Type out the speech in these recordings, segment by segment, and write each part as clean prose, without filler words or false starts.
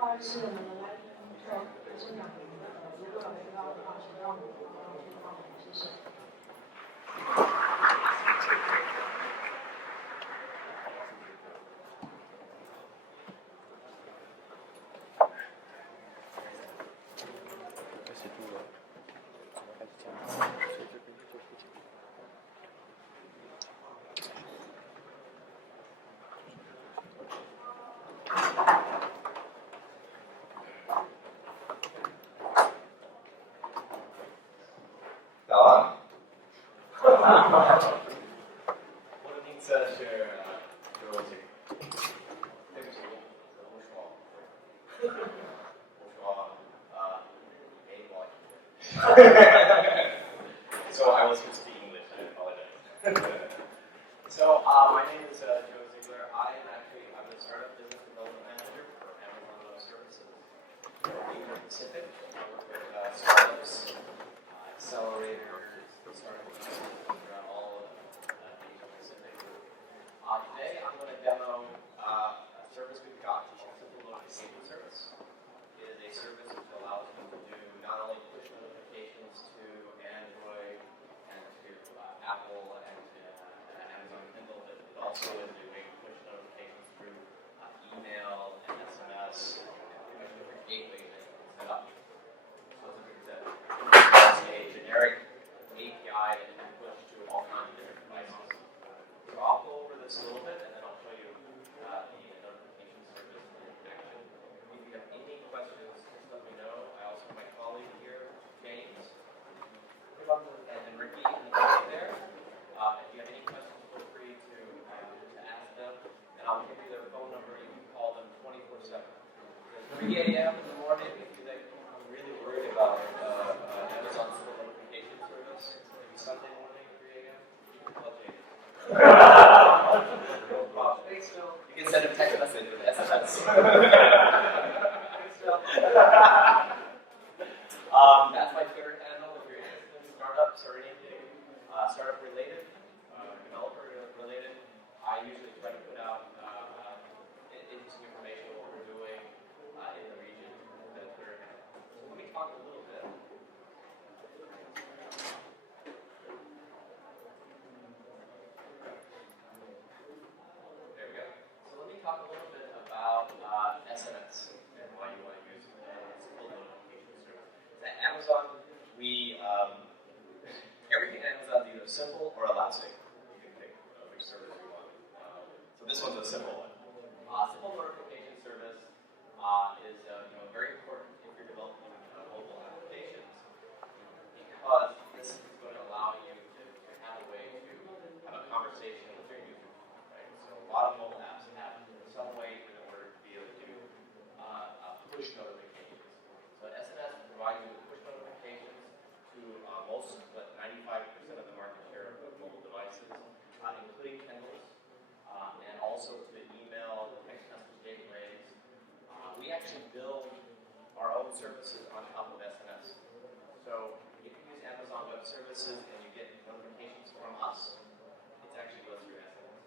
不好意思，我们来这两名如果有需要的话，请让我们去报名，谢谢。我的名字是刘荣景，对不起，我说A boy. So I will switch to English. I apologize. So my name is Joe Ziegler. I'm the startup business development manager for Amazon Web Services. Asia Pacific. I work with startups, accelerators, startups around all of Asia Pacific. Today I'm going to demo a service we've got, a simple notification service. It is a service which allows you to do not only push notifications to Android and to Apple and to Amazon Kindle, but it also is doing push notifications through email and SMS and pretty much different gateways that you can set up. So it's a generic API that you can push to all kinds of different devices. So I'll go over this a little bit and then I'll show you the notification service in action. If you have any questions, just let me know. I also have my colleague here, James, and Ricky in the back there. If you have any questions, feel free to ask them, and I'll give you their phone number. You can call them 24/7. At 3 a.m. in the morning, if you're really worried about Amazon's notification service, maybe Sunday morning at 3 a.m., you can call James. You can send a text message with SMS. That's my Twitter handle if you're interested in startups or anything startup related, developer related. I usually try to put out interesting information on what we're doing in the region with that Twitter handle. So let me talk a little bit. There we go. So let me talk a little bit about SMS and why you want to use simple notification service. At Amazon, everything at Amazon is either simple or elastic. You can pick which service you want. So this one's a simple one. Simple notification service is very important if you're developing mobile applications because this is going to allow you to have a way to have a conversation with your users. Right? So a lot of mobile apps have some way in order to be able to do push notifications. So SMS provides you with push notifications to most, but 95% of the market share of mobile devices, including Kindles, and also to the email, text message gateways. We actually build our own services on top of SMS. So if you use Amazon Web Services and you get notifications from us, it's actually goes through SMS.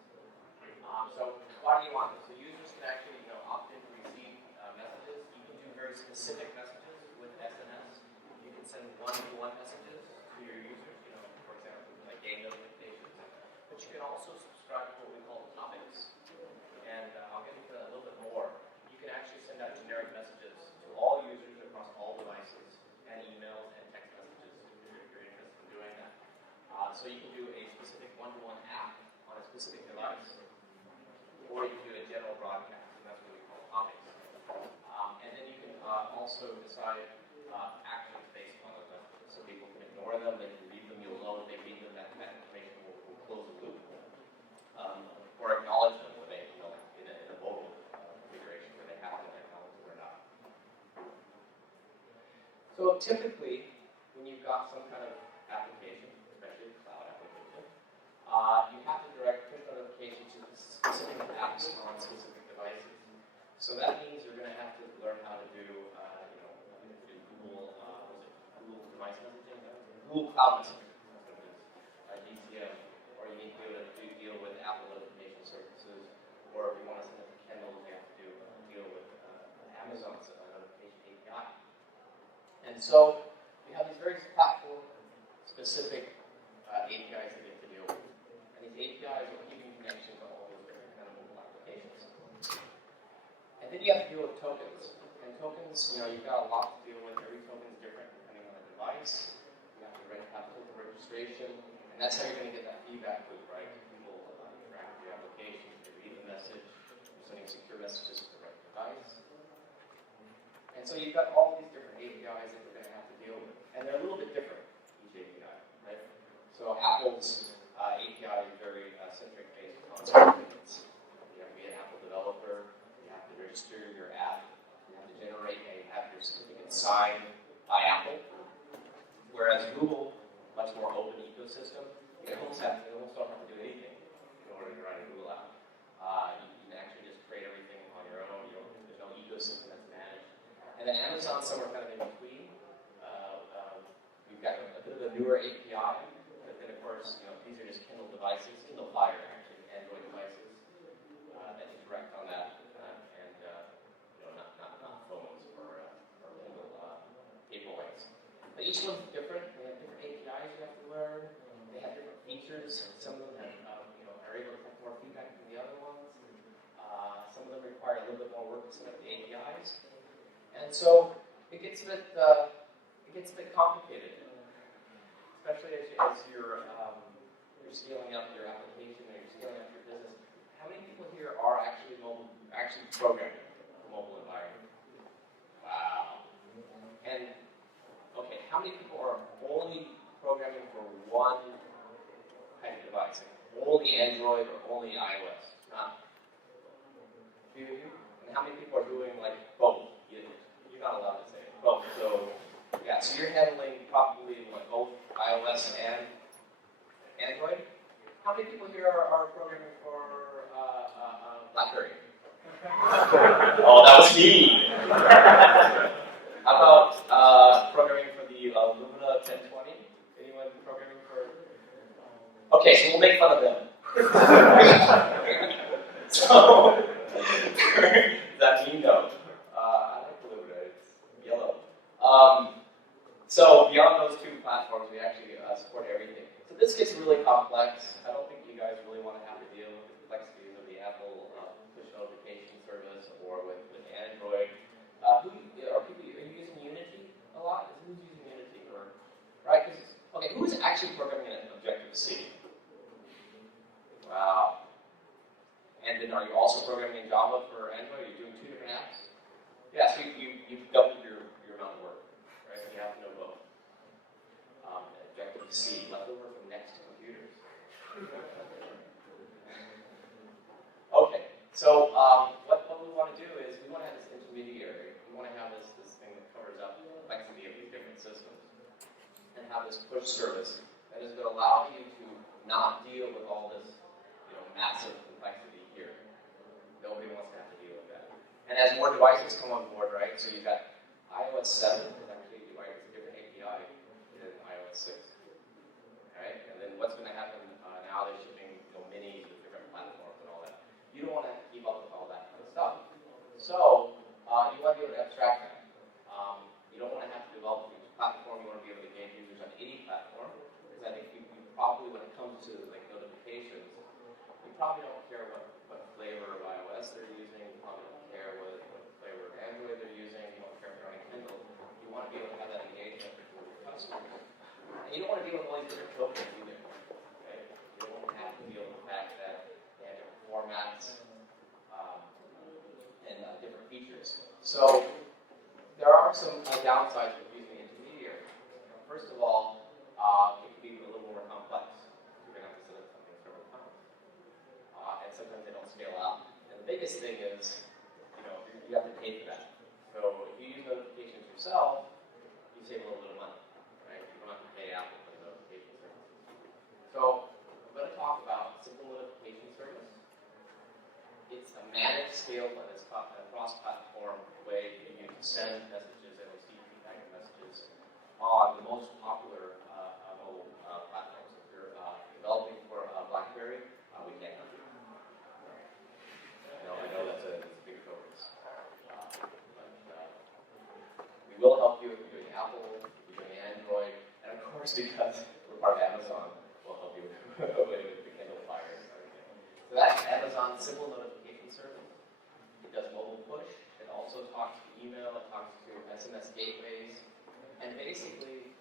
So why do you want this? So users can actually opt in to receive messages. You can do very specific messages with SMS. You can send one-to-one messages to your users, for example, like game notifications. But you can also subscribe to what we call topics. And I'll get into that a little bit more. You can actually send out generic messages to all users across all devices and emails and text messages if you're interested in doing that. So you can do a specific one-to-one app on a specific device, or you can do a general broadcast, and that's what we call topics. And then you can also decide actions based on those messages. So people can ignore them, they can leave them alone, they read them, that information will close the loop. Or acknowledge them when they, in a mobile configuration where they have to acknowledge them or not. So typically, when you've got some kind of application, especially a cloud application, you have to direct push notifications to specific apps on specific devices. So that means you're going to have to learn how to do, Google device messaging, Google Cloud Messaging, DCM, or you need to be able to deal with Apple notification services, or if you want to send it to Kindle, you have to deal with Amazon services. And so we have these very platform-specific APIs that get to deal with. And these APIs are keeping connections to all those different kind of mobile applications. And then you have to deal with tokens. And tokens, you've got a lot to deal with. Every token is different depending on the device. You have to have the registration. And that's how you're going to get that feedback loop, right? People interact with the application, they read the message, you're sending secure messages to the right device. And so you've got all these different APIs that you're going to have to deal with. And they're a little bit different, each API, right? So Apple's API is very centric based on certificates. You have to be an Apple developer, you have to register your app, you have to have your certificate signed by Apple. Whereas Google, much more open ecosystem, you almost don't have to do anything in order to write a Google app. You can actually just create everything on your own. There's no ecosystem that's managed. And then Amazon's somewhere kind of in between. We've got a bit of a newer API, but then of course, these are just Kindle devices, Kindle Fire actually, Android devices that interact on that, and not phones or Kindle paperweights. But each one's different. They have different APIs you have to learn. They have different features. Some of them have, are able to have more feedback than the other ones. Some of them require a little bit more work to set up the APIs. And so it gets a bit complicated, especially as you're scaling up your application or you're scaling up your business. How many people here are actually programming for mobile environment? Wow. And okay, how many people are only programming for one kind of device? Like only Android or only iOS? Not a few of you? And how many people are doing like both? You're not allowed to say both. So yeah, so you're handling probably both iOS and Android. How many people here are programming for BlackBerry? Oh, that was me. How about programming for the Lumina 1020? Anyone programming for? Okay, so we'll make fun of them. So, does that mean no? I like the Lumina, it's yellow. So beyond those two platforms, we actually support everything. So this gets really complex. I don't think you guys really want to have to deal with the complexities of the Apple push notification service or with Android. Are you using Unity a lot? Who's using Unity? Right? Okay, who's actually programming in Objective-C? Wow. And then are you also programming in Java for Android? You're doing two different apps? Yeah, so you've doubled your amount of work. Right? You have to know both. Objective-C, leftover from next computers. Okay, so what we want to do is we want to have this intermediary. We want to have this thing that covers up the complexity of these different systems and have this push service that is going to allow you to not deal with all this massive complexity here. Nobody wants to have to deal with that. And as more devices come on board, right, so you've got iOS 7 is actually a different API than iOS 6. Right? And then what's going to happen now, they're shipping minis with different platforms and all that. You don't want to keep up with all that kind of stuff. So you want to be able to abstract that. You don't want to have to develop each platform. You want to be able to engage users on any platform. Because I think you probably, when it comes to like notifications, you probably don't care what flavor of iOS they're using. You probably don't care what flavor of Android they're using. You don't care if they're on Kindle. You want to be able to have that engagement with your customers. And you don't want to deal with all these different tokens either. Okay? You don't want to have to deal with the fact that they have different formats and different features. So there are some downsides with using the intermediary. First of all, it can be a little more complex. You're going to have to set up something several times. And sometimes they don't scale out. And the biggest thing is, you have to pay for that. So if you use notifications yourself, you save a little bit of money. Right? You don't have to pay Apple for the notification service. So I'm going to talk about simple notification service. It's a managed, scaled, and it's a cross-platform way that you can send messages and receive feedback and messages on the most popular mobile platforms. If you're developing for BlackBerry, we can't help you. I know that's a big focus. But we will help you if you're doing Apple course, because we're part of Amazon, we'll help you with the Kindle Fire and everything. So that's Amazon Simple Notification Service. It does mobile push. It also talks to email. It talks to SMS gateways. And basically,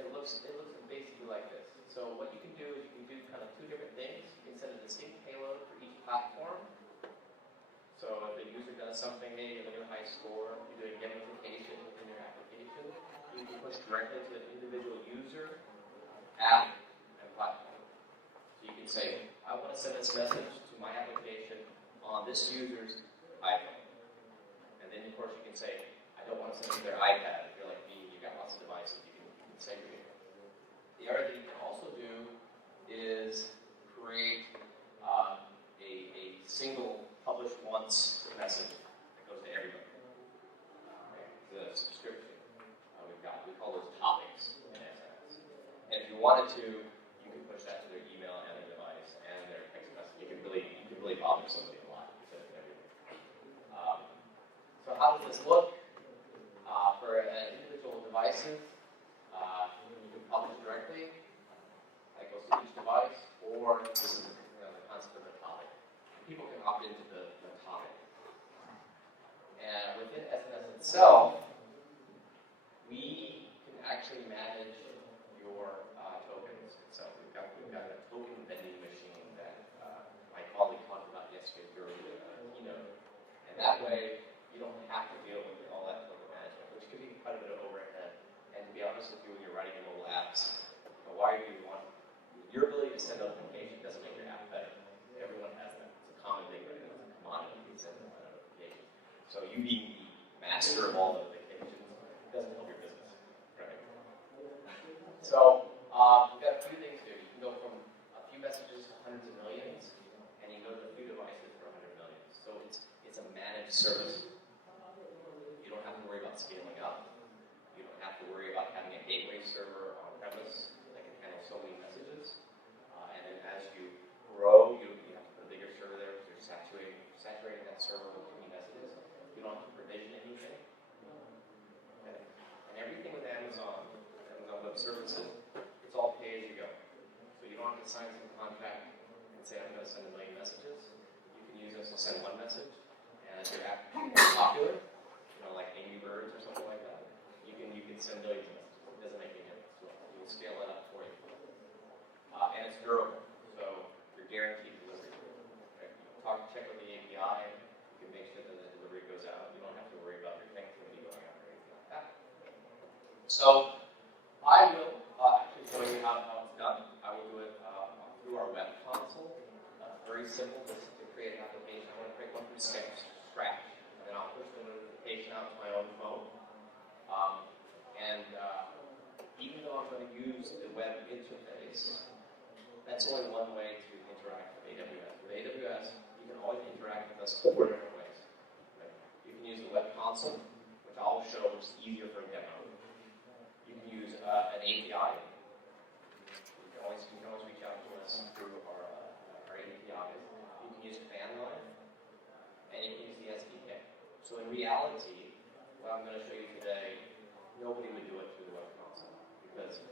it looks basically like this. So what you can do is you can do kind of two different things. You can send a distinct payload for each platform. So if a user does something, hey, you have a new high score, you're doing gamification within your application, you can push directly to an individual user, app, and platform. So you can say, I want to send this message to my application on this user's iPhone. And then, of course, you can say, I don't want to send it to their iPad. If you're like me, you've got lots of devices, you can segregate. The other thing you can also do is create a single publish once message that goes to everybody. The subscription we call those topics in SMS. And if you wanted to, you can push that to their email and their device and their text message. You can really bother somebody a lot instead of everything. So how does this look? For individual devices, you can publish directly. That goes to each device, or this is the concept of a topic. People can opt into the topic. And within SMS itself, we can actually manage your tokens itself. We've got a token vending machine that my colleague talked about yesterday during the keynote. And that way, you don't have to deal with all that token management, which can be quite a bit of overhead. And to be honest with you, when you're writing mobile apps, why do you want your ability to send notification doesn't make your app better. Everyone has that. It's a common thing, right? It's a commodity. You send a notification. So you being the master of all notifications doesn't help your business, right? So we've got a few things here. You can go from a few messages to hundreds of millions, and you can go to a few devices for 100 million. So it's a managed service. You don't have to worry about scaling up. You don't have to worry about having a gateway server on premise that can handle so many messages. And then as you grow, you have to put a bigger server there because you're saturating that server with too many messages. You don't have to provision anything. Okay. And everything with Amazon Web Services, it's all pay as you go. So you don't have to sign some contract and say, I'm going to send 1 million messages. You can use this to send one message. And if your app is popular, like Angry Birds or something like that, you can send millions of messages. It doesn't make any difference. We'll scale that up for you. And it's durable, so you're guaranteed delivery. Okay? Check with the API. You can make sure that the delivery goes out. You don't have to worry about your connectivity going out or anything like that. So I will actually show you how it's done. I will do it through our web console. Very simple to create an application. I want to create one from scratch. And then I'll push the notification out to my own phone. Even though I'm going to use the web interface, that's only one way to interact with AWS. With AWS, you can always interact with us 4 different ways. Right? You can use the web console, which I'll show, which is easier for a demo. You can use an API. You can always reach out to us through our APIs. You can use command line, and you can use the SDK. So in reality, what I'm going to show you today, nobody would do it through the web console because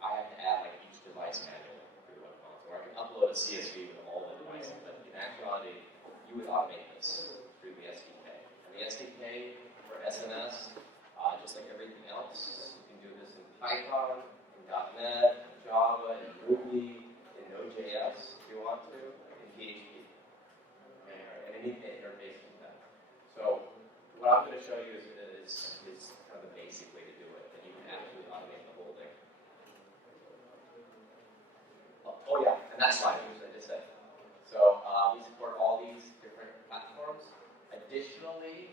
I have to add like each device manually through the web console. Or I can upload a CSV with all the devices, but in actuality, you would automate this through the SDK. And the SDK for SNS, just like everything else, you can do this in Python, in .NET, in Java, in Ruby, in Node.js if you want to, in PHP, and any interface with that. So what I'm going to show you is kind of the basic way to do it, and you can actually automate the whole thing. Oh yeah, and that slide, which I just said. So we support all these different platforms. Additionally,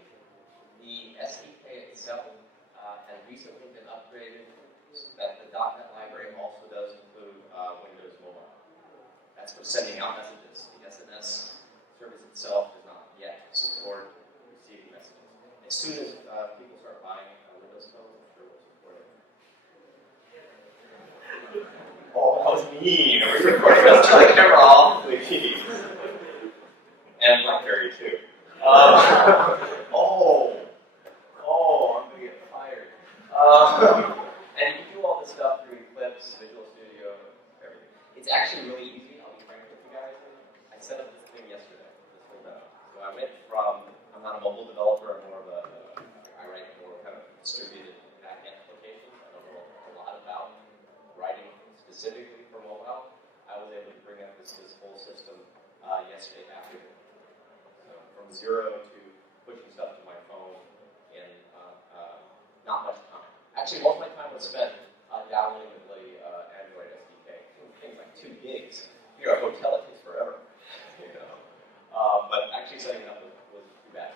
the SDK itself has recently been upgraded so that the .NET library also does include Windows Mobile. That's for sending out messages. The SNS service itself does not yet support receiving messages. As soon as people start buying Windows phones, I'm sure we'll support it. Oh, that was mean. Are we recording this? Turn the camera off, please. And BlackBerry, too. I'm going to get fired. And you can do all this stuff through Eclipse I'm not a mobile developer. I'm more of I write more kind of distributed back-end applications. I don't know a lot about writing specifically for mobile. I was able to bring up this whole system yesterday afternoon. So from zero to pushing stuff to my phone in not much time. Actually, most of my time was spent downloading the bloody Android SDK. Things like 2 gigs. If you're a hotel, it takes forever. But actually setting it up was too bad.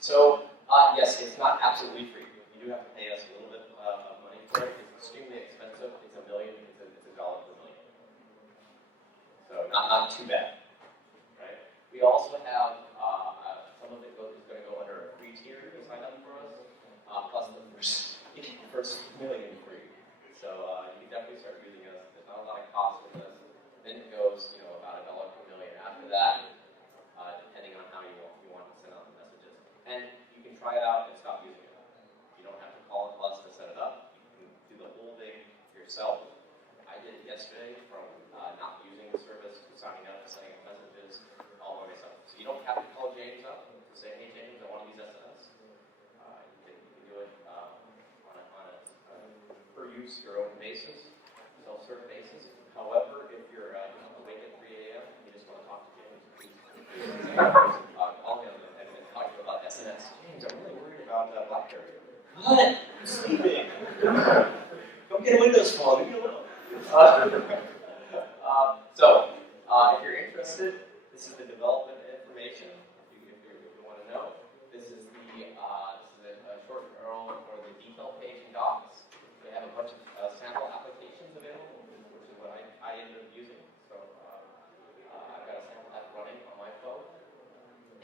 So yes, it's not absolutely free. You do have to pay us a little bit of money for it. It's extremely expensive. It's $1 million. It's $1 per million. So not too bad, right? We also have some of it is going to go under a free tier to sign up for us. Plus the first million free. So you can definitely start using us. There's not a lot of cost with us. Then it goes, about $1 per million after that, depending on how you want to send out the messages. And you can try it out and stop using it. You don't have to call us to set it up. You can do the whole thing yourself. I did it yesterday from not using the service to signing up and sending out messages all by myself. So you don't have to call James up to say, hey James, I want to use SNS. You can do it on a per use your own basis, self-serve basis. However, if you're awake at 3 a.m. and you just want to talk to James, please call him and talk to him about SNS. James, I'm really worried about BlackBerry. What? I'm sleeping. Go get a Windows phone. Leave me alone. So, if you're interested, this is the development information. If you want to know, this is a short URL for the detail page and docs. They have a bunch of sample applications available, which is what I ended up using. So I've got a sample app running on my phone,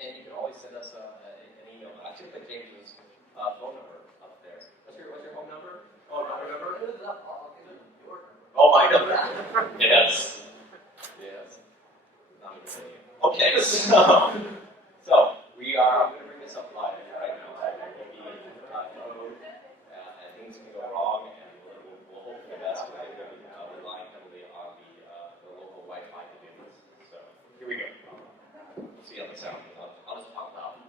and you can always send us an email. I should put James's phone number up there. What's your home number? Oh, not remember? Oh, my number. Yes. Yes. Not even saying. Okay, so I'm going to bring this up live right now. Maybe and things can go wrong, and we'll hope for the best. We're going to be relying heavily on the local Wi-Fi to do this. So here we go. We'll see how this sounds. I'll just talk loud.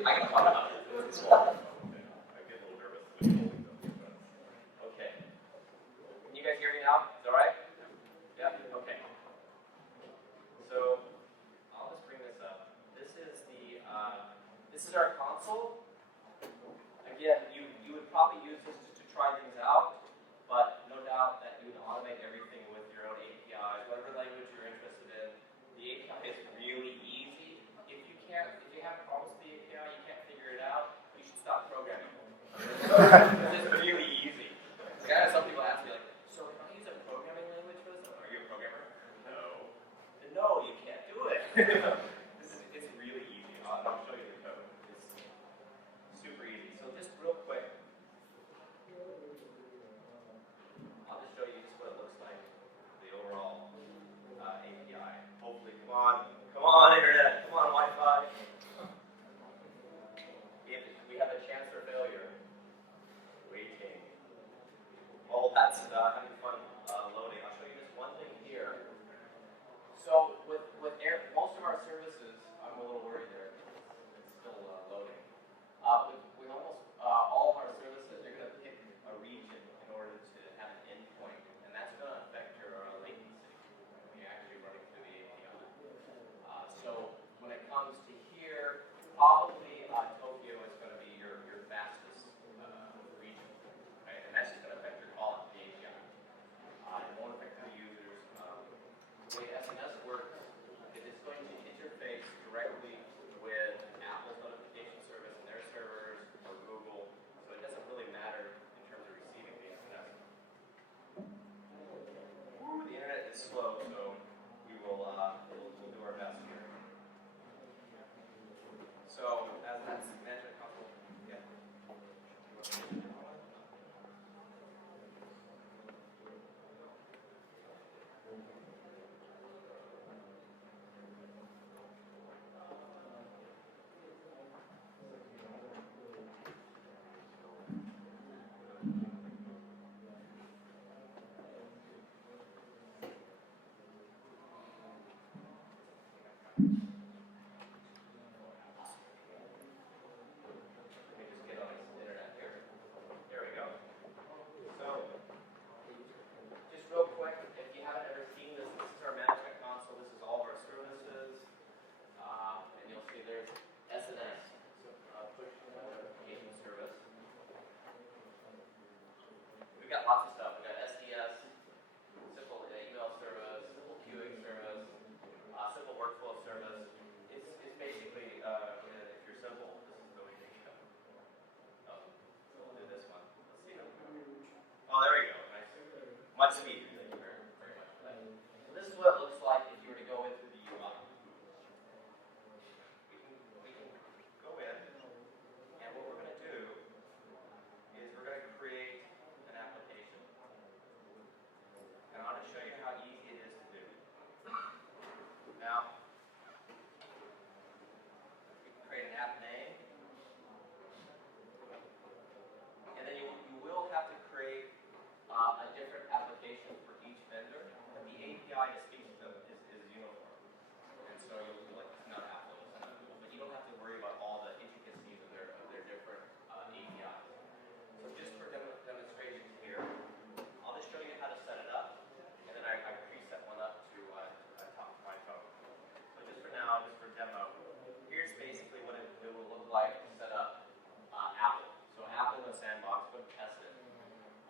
I can talk about it. It's small. I get a little nervous. Okay. Can you guys hear me now? Is that all right? Yeah? Okay. So I'll just bring this up. This is our console. Again, you would probably use this just to try things out, but no doubt that you would automate everything with your own APIs, whatever language you're interested in. The API is really easy. If you have problems with the API, you can't figure it out, you should stop programming. It's really easy. Some people ask me, like, so can I use a programming language for this? Are you a programmer? No. No, you can't do it. It's really easy. I'll show you the code. It's super easy. So just real quick, I'll just show you just what it looks like, the overall API. Hopefully, come on, internet, come on, Wi-Fi. If we have a chance for failure, waiting. Oh, that's having fun loading. I'll show you just one thing here. So with most of our services, I'm a little worried there. It's still loading. With almost all of our services, you're going to pick a region in order to have an endpoint, and that's going to affect your latency when you're actually running through the API. So when it comes to here, probably Tokyo is going to be your fastest region, right? And that's just going to affect your call out to the API.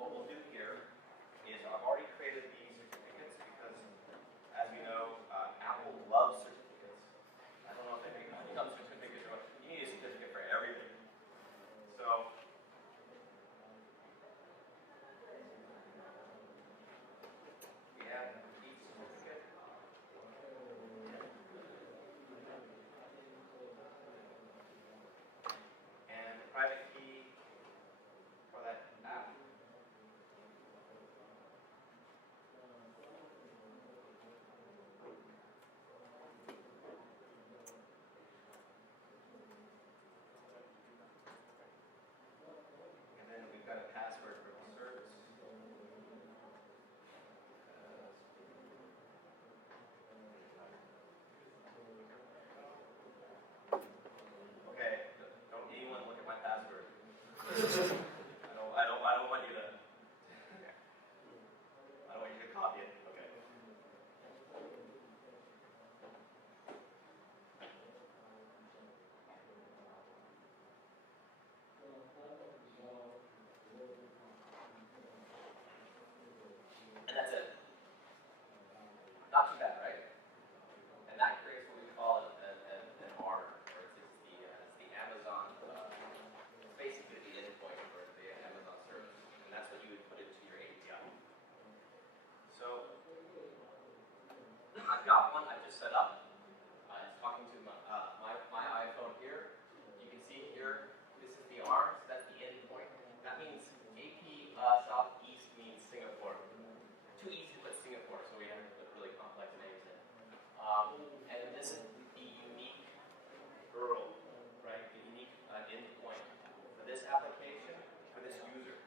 what we'll do here is I've already created these certificates because, as we know, Apple loves certificates. I don't know if anybody loves certificates or what. You need a certificate for everything. So we have each certificate. And the private key for that app. And then we've got a password for the service. Okay, don't anyone look at my password. I don't want you to. I don't want you to copy it. Okay. And that's it. Not too bad, right? And that creates what we call an R, or it's the Amazon. It's basically the endpoint for the Amazon service, and that's what you would put into your API. So I've got one I've just set up. It's talking to my iPhone here. You can see here, this is the arms, that's the endpoint. That means AP Southeast means Singapore. Too easy to put Singapore, so we have to put really complex names in. And this is the unique URL, right? The unique endpoint for this application, for this user.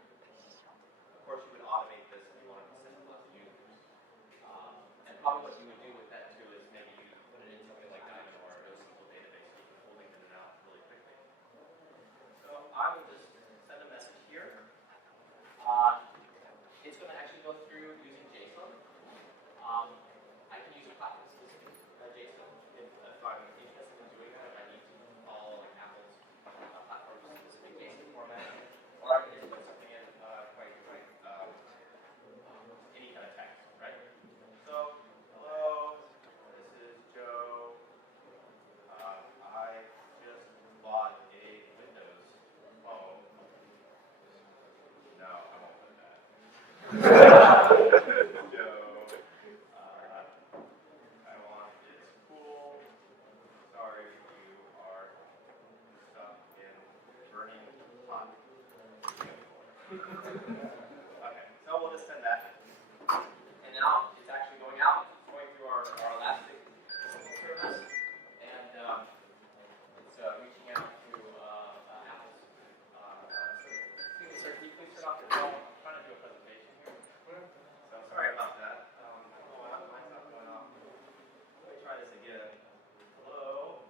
Of course, you would automate this if you wanted to send it to users. And probably what you would do with that too is maybe you put it in something like Dynamo or a NoSQL database, so you can pull things in and out really quickly. So I will just send a message here. It's going to actually go through using JSON. I can use a platform-specific JSON if I'm interested in doing that. If I need to follow like Apple's platform-specific JSON format, or I can just put something in any kind of text, right? So, hello, this is Joe. I just bought a Windows phone. No, I won't put that. Joe, I want it's cool. Sorry, you are stuck in burning hot. Okay, so we'll just send that. And now it's actually going out. It's going through our Elastic service, and it's reaching out to Apple's service. Excuse me, sir, can you please turn off your phone? I'm trying to do a presentation here. So sorry about that. I don't know why mine's not going off. Let me try this again. Hello?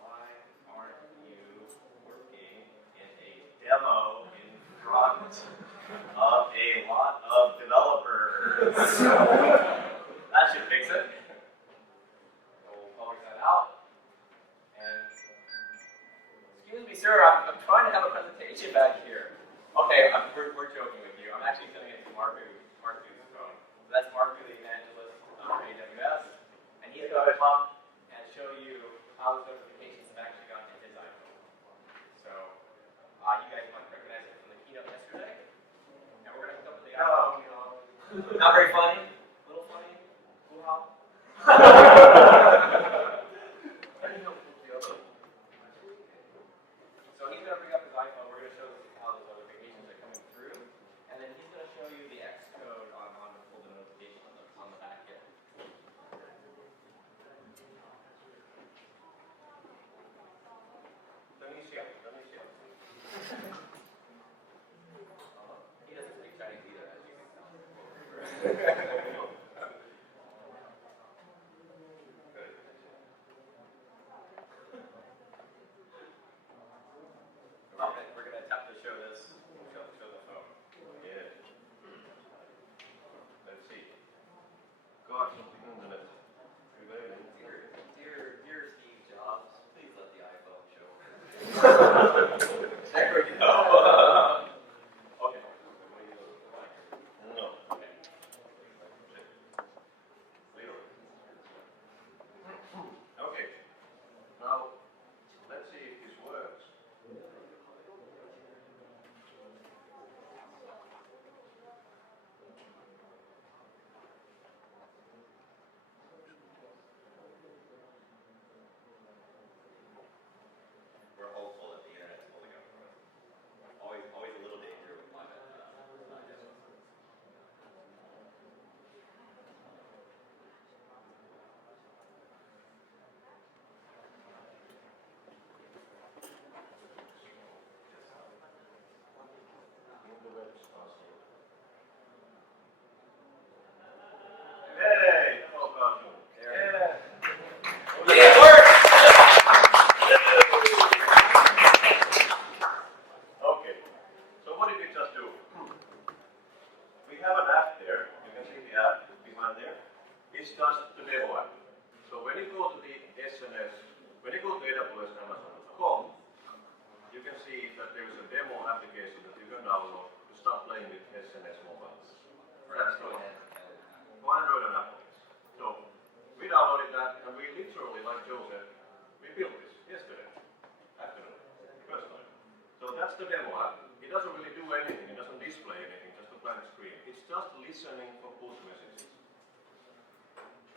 Why aren't you working in a demo in front of a lot of developers? That should fix it. So we'll publish that out. And excuse me, sir, I'm trying to have a presentation back here. Okay, we're joking with you. I'm actually sending it to Marku's phone. So that's Marku, the evangelist of AWS, and he's going to come and show you how those notifications have actually gotten to his iPhone. So you guys might recognize it from the keynote yesterday, and we're going to hook up with the iPhone. Not very funny, a little funny. Hoo-ha. So he's going to bring up his iPhone. We're going to show how those notifications are coming through, and then he's going to show you the Xcode on to pull the notification on the back end. Let me show. He doesn't speak Chinese either, as you can tell. Good. We're going to attempt to show this. Show the phone. Yeah. Let's see. Gosh, dear Steve Jobs, please let the iPhone show. There we go. see that there is a demo application that you can download to start playing with SNS mobiles. That's the one. For Android and Apple. So we downloaded that, and we literally, like Joe said, we built this yesterday afternoon, first time. So that's the demo app. It doesn't really do anything. It doesn't display anything, just a blank screen. It's just listening for push messages.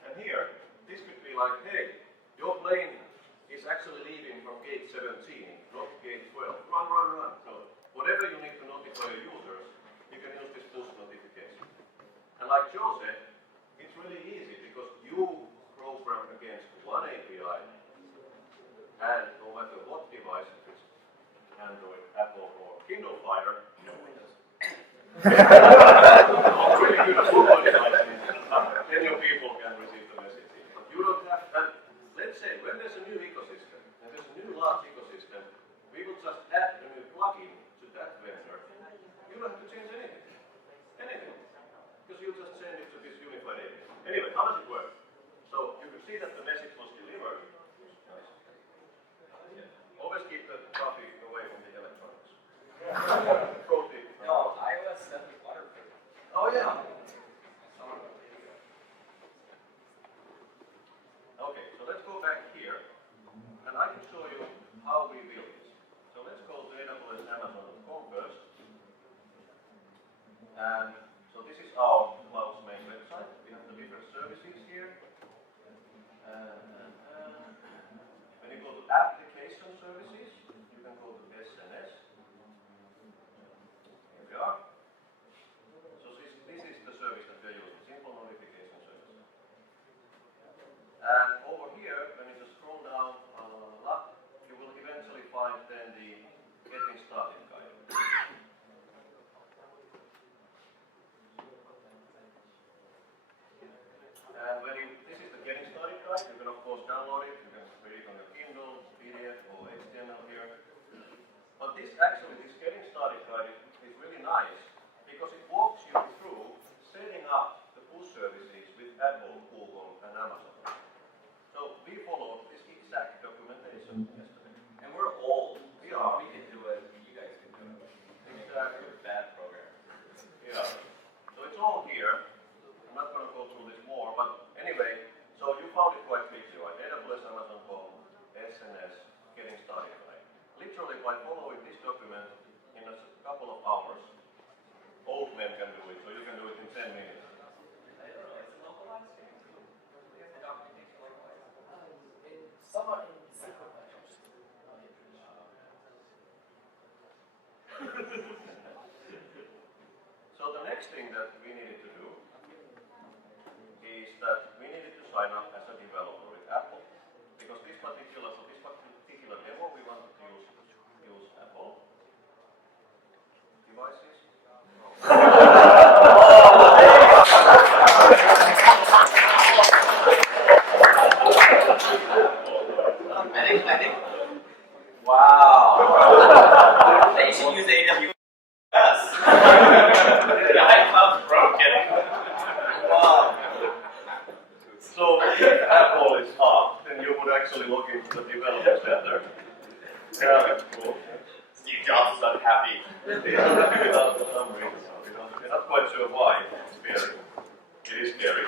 And here, this could be like, hey, your plane is actually leaving from gate 17, not gate 12. Run, run, run. So whatever you need to notify your users, you can use this push notification. And like Joe said, it's really easy because you program against one API, and no matter what device, if it's Android, Apple, or Kindle Fire, no Windows. Really good at mobile devices, then your people can receive the messaging. But you don't have, and let's say when there's a new ecosystem, and there's a new large ecosystem, we will just add a new plugin to that vendor. You don't have to change anything. Anything. Because you just send it to this unified API. Anyway, how does it work? So you can see that the message was delivered. Nice. Yeah. Always keep the coffee away from the electronics. Pro tip. No, iOS 7 is waterproof. Oh yeah. Okay, so let's go back here, and I can show you how we build this. So let's go to AWS Amazon.com first. And so this is our cloud's main website. We have the different services here. When you go to application services, you can go to SNS. Here we are. So this is the service that we are using, simple notification service. And over here, when you just scroll down you will eventually find then the getting started guide. And this is the getting started guide. You can of course download it. You can read it on your Kindle, PDF, or HTML here. But this getting started guide is really nice because it walks you through setting up the push services with Apple, Google, and Amazon. So we follow this exact documentation yesterday. And we're old. We are. We can do it. You guys can do it. Exactly. We're bad programmers. Yeah. So it's all here. I'm not going to go through this more, but anyway, so you found it quite quickly, right? AWS, Amazon.com, SNS, getting started, right? Literally, by following this document in a couple of hours, old men can do it, so you can do it in 10 minutes. I don't know. Is it localized? Is the documentation localized? Somewhat in Ziegler. So the next thing that we needed to do is that we needed to sign up as a developer with Apple. Because this particular demo, we wanted to use Apple devices. I think. Wow. They should use AWS. I'm broken. Wow. So if Apple is up, then you would actually log into the developer center. Yeah, cool. Steve Jobs is unhappy. He's unhappy with us for some reason. We're not quite sure why. It's scary. It is scary.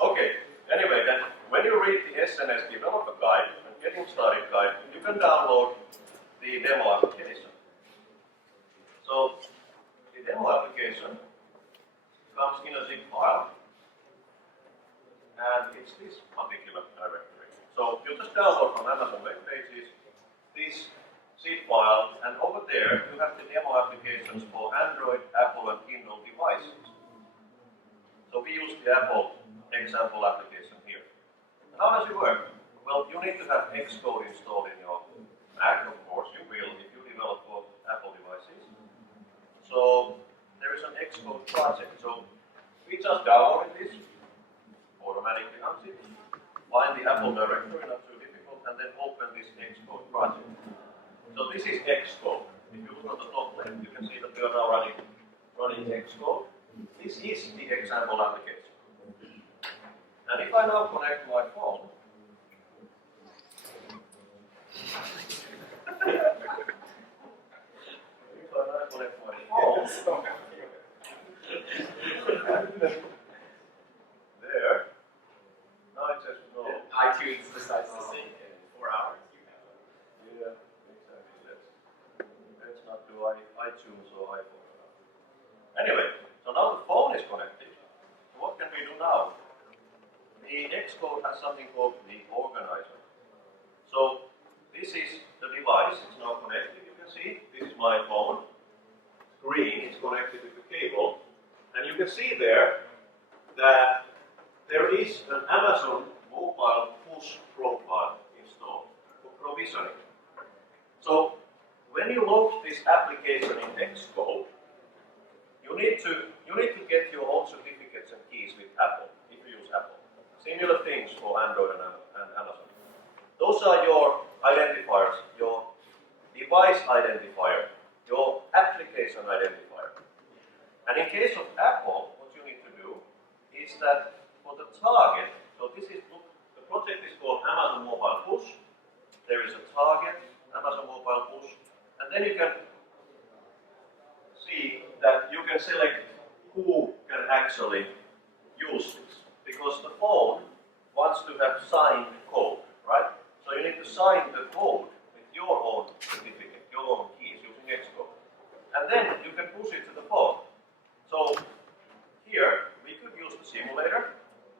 Okay. Anyway, then when you read the SNS developer guide and getting started guide, you can download the demo application. So the demo application comes in a zip file, and it's this particular directory. So you just download from Amazon web pages this zip file, and over there you have the demo applications for Android, Apple, and Kindle devices. So we use the Apple example application here. How does it work? Well, you need to have Xcode installed in your Mac, of course you will if you develop for Apple devices. So there is an Xcode project. So we just downloaded this, automatically unzip, find the Apple directory, not too difficult, and then open this Xcode project. So this is Xcode. If you look at the top left, you can see that we are now running Xcode. This is the example application. And if I now connect my phone, connect my phone. There. Now it says no. iTunes decides to sync in 4 hours. You have it. Yeah, exactly. Let's not do iTunes or iPhone. Anyway, so now the phone is connected. So what can we do now? The Xcode has something called the organizer. So this is the device. It's now connected. You can see this is my phone. It's green. It's connected with the cable, and you can see there that there is an Amazon mobile push profile installed for provisioning. So when you load this application in Xcode, you need to get your own certificates and keys with Apple, if you use Apple. Similar things for Android and Amazon. Those are your identifiers, your device identifier, your application identifier. And in case of Apple, what you need to do is that for the target, so this is, look, the project is called Amazon Mobile Push. There is a target, Amazon Mobile Push, and then you can see that you can select who can actually use this. Because the phone wants to have signed code, right? So you need to sign the code with your own certificate, your own keys using Xcode. And then you can push it to the phone. So here, we could use the simulator,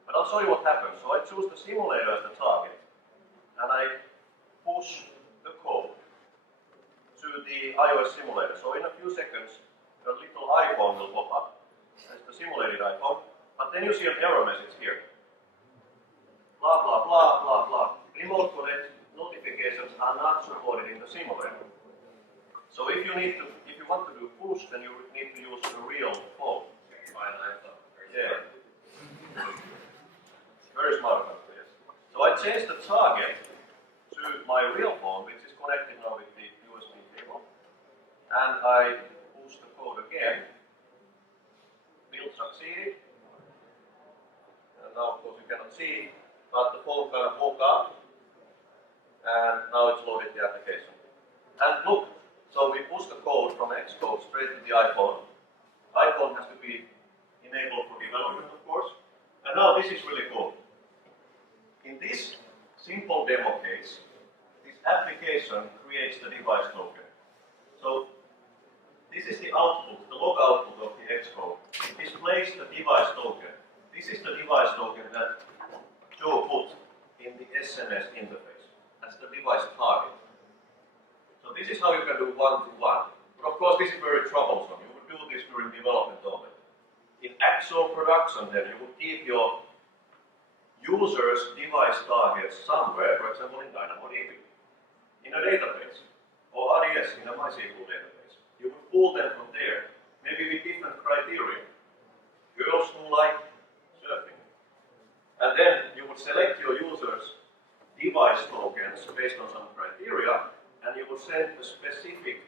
but I'll show you what happens. So I choose the simulator as the target, and I push the code to the iOS simulator. So in a few seconds, a little icon will pop up. That's the simulated icon. But then you see an error message here. Blah, blah, blah, blah, blah. Remote connect notifications are not supported in the simulator. So if you want to do push, then you need to use a real phone. Buy an iPhone. Yeah. Very smart about this. So I changed the target to my real phone, which is connected now with the USB cable. And I push the code again. Build succeeded. And now, of course, you cannot see, but the phone kind of woke up. And now it's loaded the application. And look, so we push the code from Xcode straight to the iPhone. iPhone has to be enabled for development, of course. And now this is really cool. In this simple demo case, this application creates the device token. So this is the output, the log output of the Xcode. It displays the device token. This is the device token that Joe put in the SMS interface as the device target. So this is how you can do one-to-one. But of course, this is very troublesome. You would do this during development only. In actual production, then you would keep your users' device targets somewhere, for example in DynamoDB, in a database, or RDS in a MySQL database. You would pull them from there, maybe with different criteria. Girls who like surfing. And then you would select your users' device tokens based on some criteria, and you would send a specific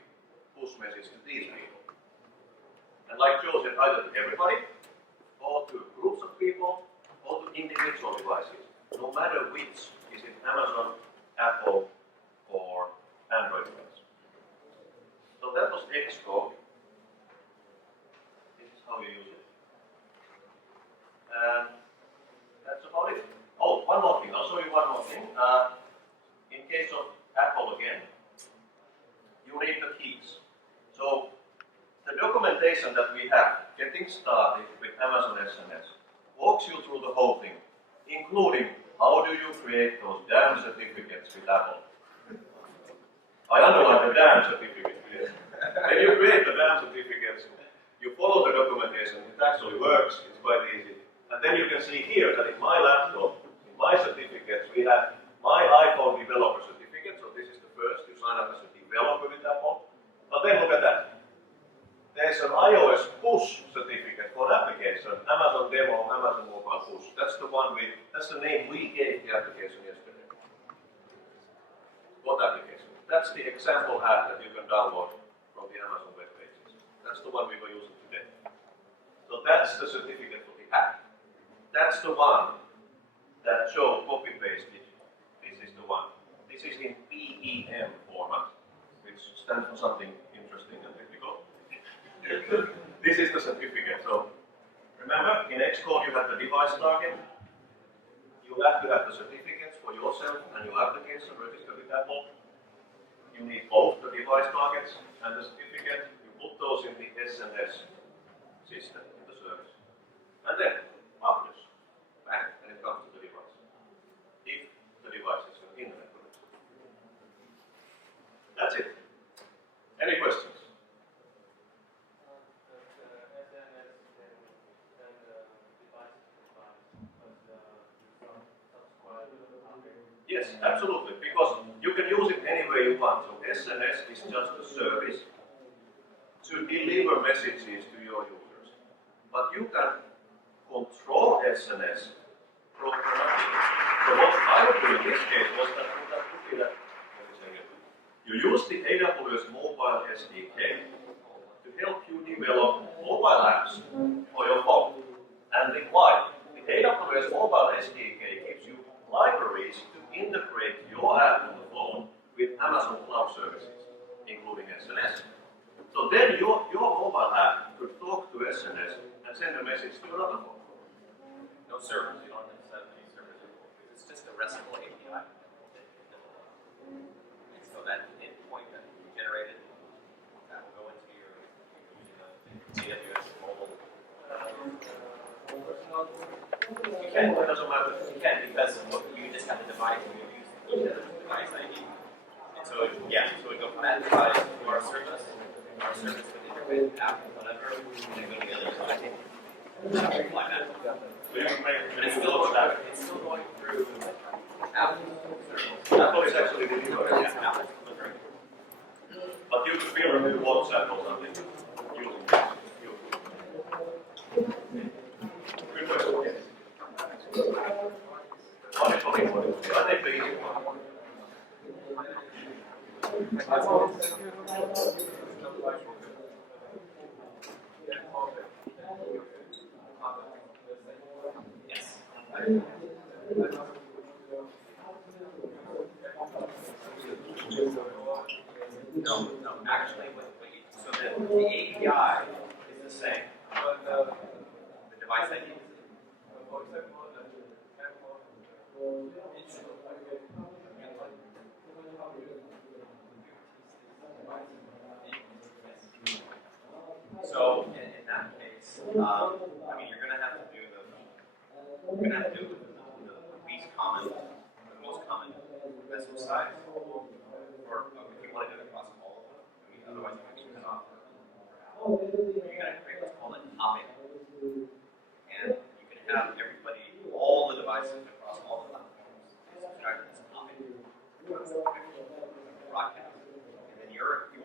push message to these people. And like Joe said, either to everybody, or to groups of people, or to individual devices, no matter which, is it Amazon, Apple, or Android device. So that was Xcode. This is how you use it. And that's about it. Oh, one more thing. I'll show you one more thing. In case of Apple again, you need the keys. So the documentation that we have, getting started with Amazon SMS, walks you through the whole thing, including how do you create those damn certificates with Apple. I underline the damn certificate. When you create the damn certificates, you follow the documentation, it actually works, it's quite easy. And then you can see here that in my laptop, in my certificates, we have my iPhone developer certificate, so this is the first, you sign up as a developer with Apple. But then look at that. There's an iOS push certificate for an application, Amazon Demo, Amazon Mobile Push. That's the one that's the name we gave the application yesterday. What application? That's the example app that you can download from the Amazon web pages. That's the one we were using today. So that's the certificate for the app. That's the one that Joe copy-pasted. This is the one. This is in PEM format, which stands for something interesting and technical. This is the certificate. So remember, in Xcode you have the device target. You have to have the certificates for yourself and your application registered with Apple. You need both the device targets and the certificate. You put those in the SNS system, in the service. And then, publish. Bang, and it comes to the device. If the device is an internet connection. That's it. Any questions? Yes, absolutely, because you can use it any way you want. So SNS is just a service to deliver messages to your users. But you can control SNS programmatically. So what I would do in this case was that you use the AWS mobile SDK to help you develop mobile apps for your phone. And why? The AWS mobile SDK gives you libraries to integrate your app on the phone with Amazon Cloud Services, including SNS. So then your mobile app could talk to SNS and send a message to another phone. No servers, you don't have to set any servers. It's just a RESTful API. And so that endpoint that you generated, that will go into your using the AWS mobile. You can, it doesn't matter. You can, because you just have the device and you use each other's device ID. And so, yeah, so we go from that device to our service would integrate with app, whatever, and then go to the other side. Like that. But it's still going through Apple. Apple is actually delivering. Yeah, Apple's delivering. But you could build a new WhatsApp or something using this. Good question. What is funny? I think the easy one. Yes. No, actually, so the API is the same. The device ID. So in that case, I mean, you're going to have to do the least common, the most common message size, or if you want to do it across all of them. I mean, otherwise you can keep it off. You're going to create what's called a topic, and you can have everybody, all the devices across all the platforms, subscribe to this topic, broadcast, and then your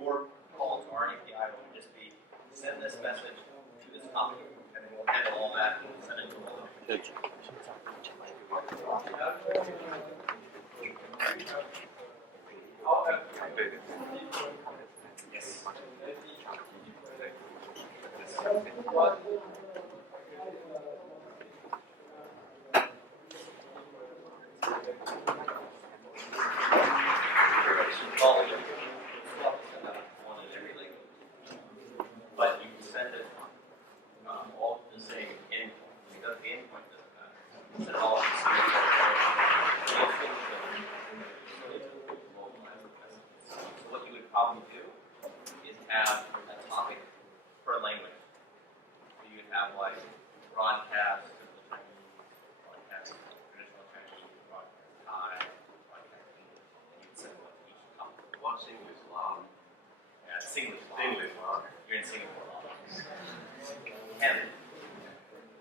call to our API will just be send this message to this topic, and then we'll handle all that and send it to all of them. Yes. But you can send it all to the same endpoint. Because the endpoint doesn't matter. Send it all to the same endpoint. So what you would probably do is have a topic per language. So you would have like broadcast to the Chinese, broadcast to traditional Chinese, broadcast Thai, broadcast English, and you would send one to each topic. What's English long? Yeah, it's English. English long. You're in Singapore. Canada.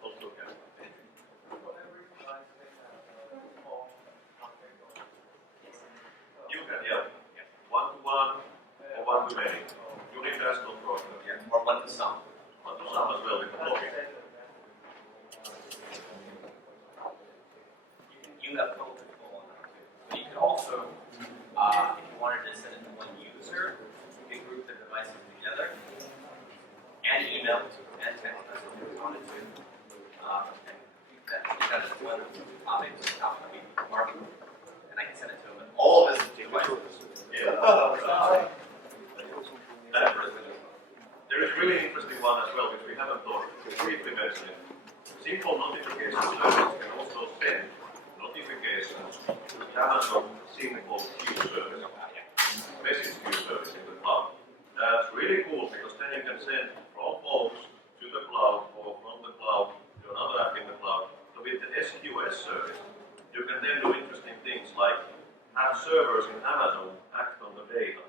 Also Canada. You can, yeah. One-to-one or one-to-many. Universal program. Yeah, or one to some. One-to-some as well with the blocking. You have total control on that too. But you can also, if you wanted to send it to one user, you can group the devices together and email and text message if you wanted to. And that is one topic, mark, and I can send it to them with all of his devices. Yeah. There is really interesting one as well, which we haven't thought briefly mentioned. Simple notification service can also send notifications to Amazon simple queue service, message queue service in the cloud. That's really cool because then you can send from Forbes to the cloud or from the cloud to another app in the cloud. So with the SQS service, you can then do interesting things like have servers in Amazon act on the data,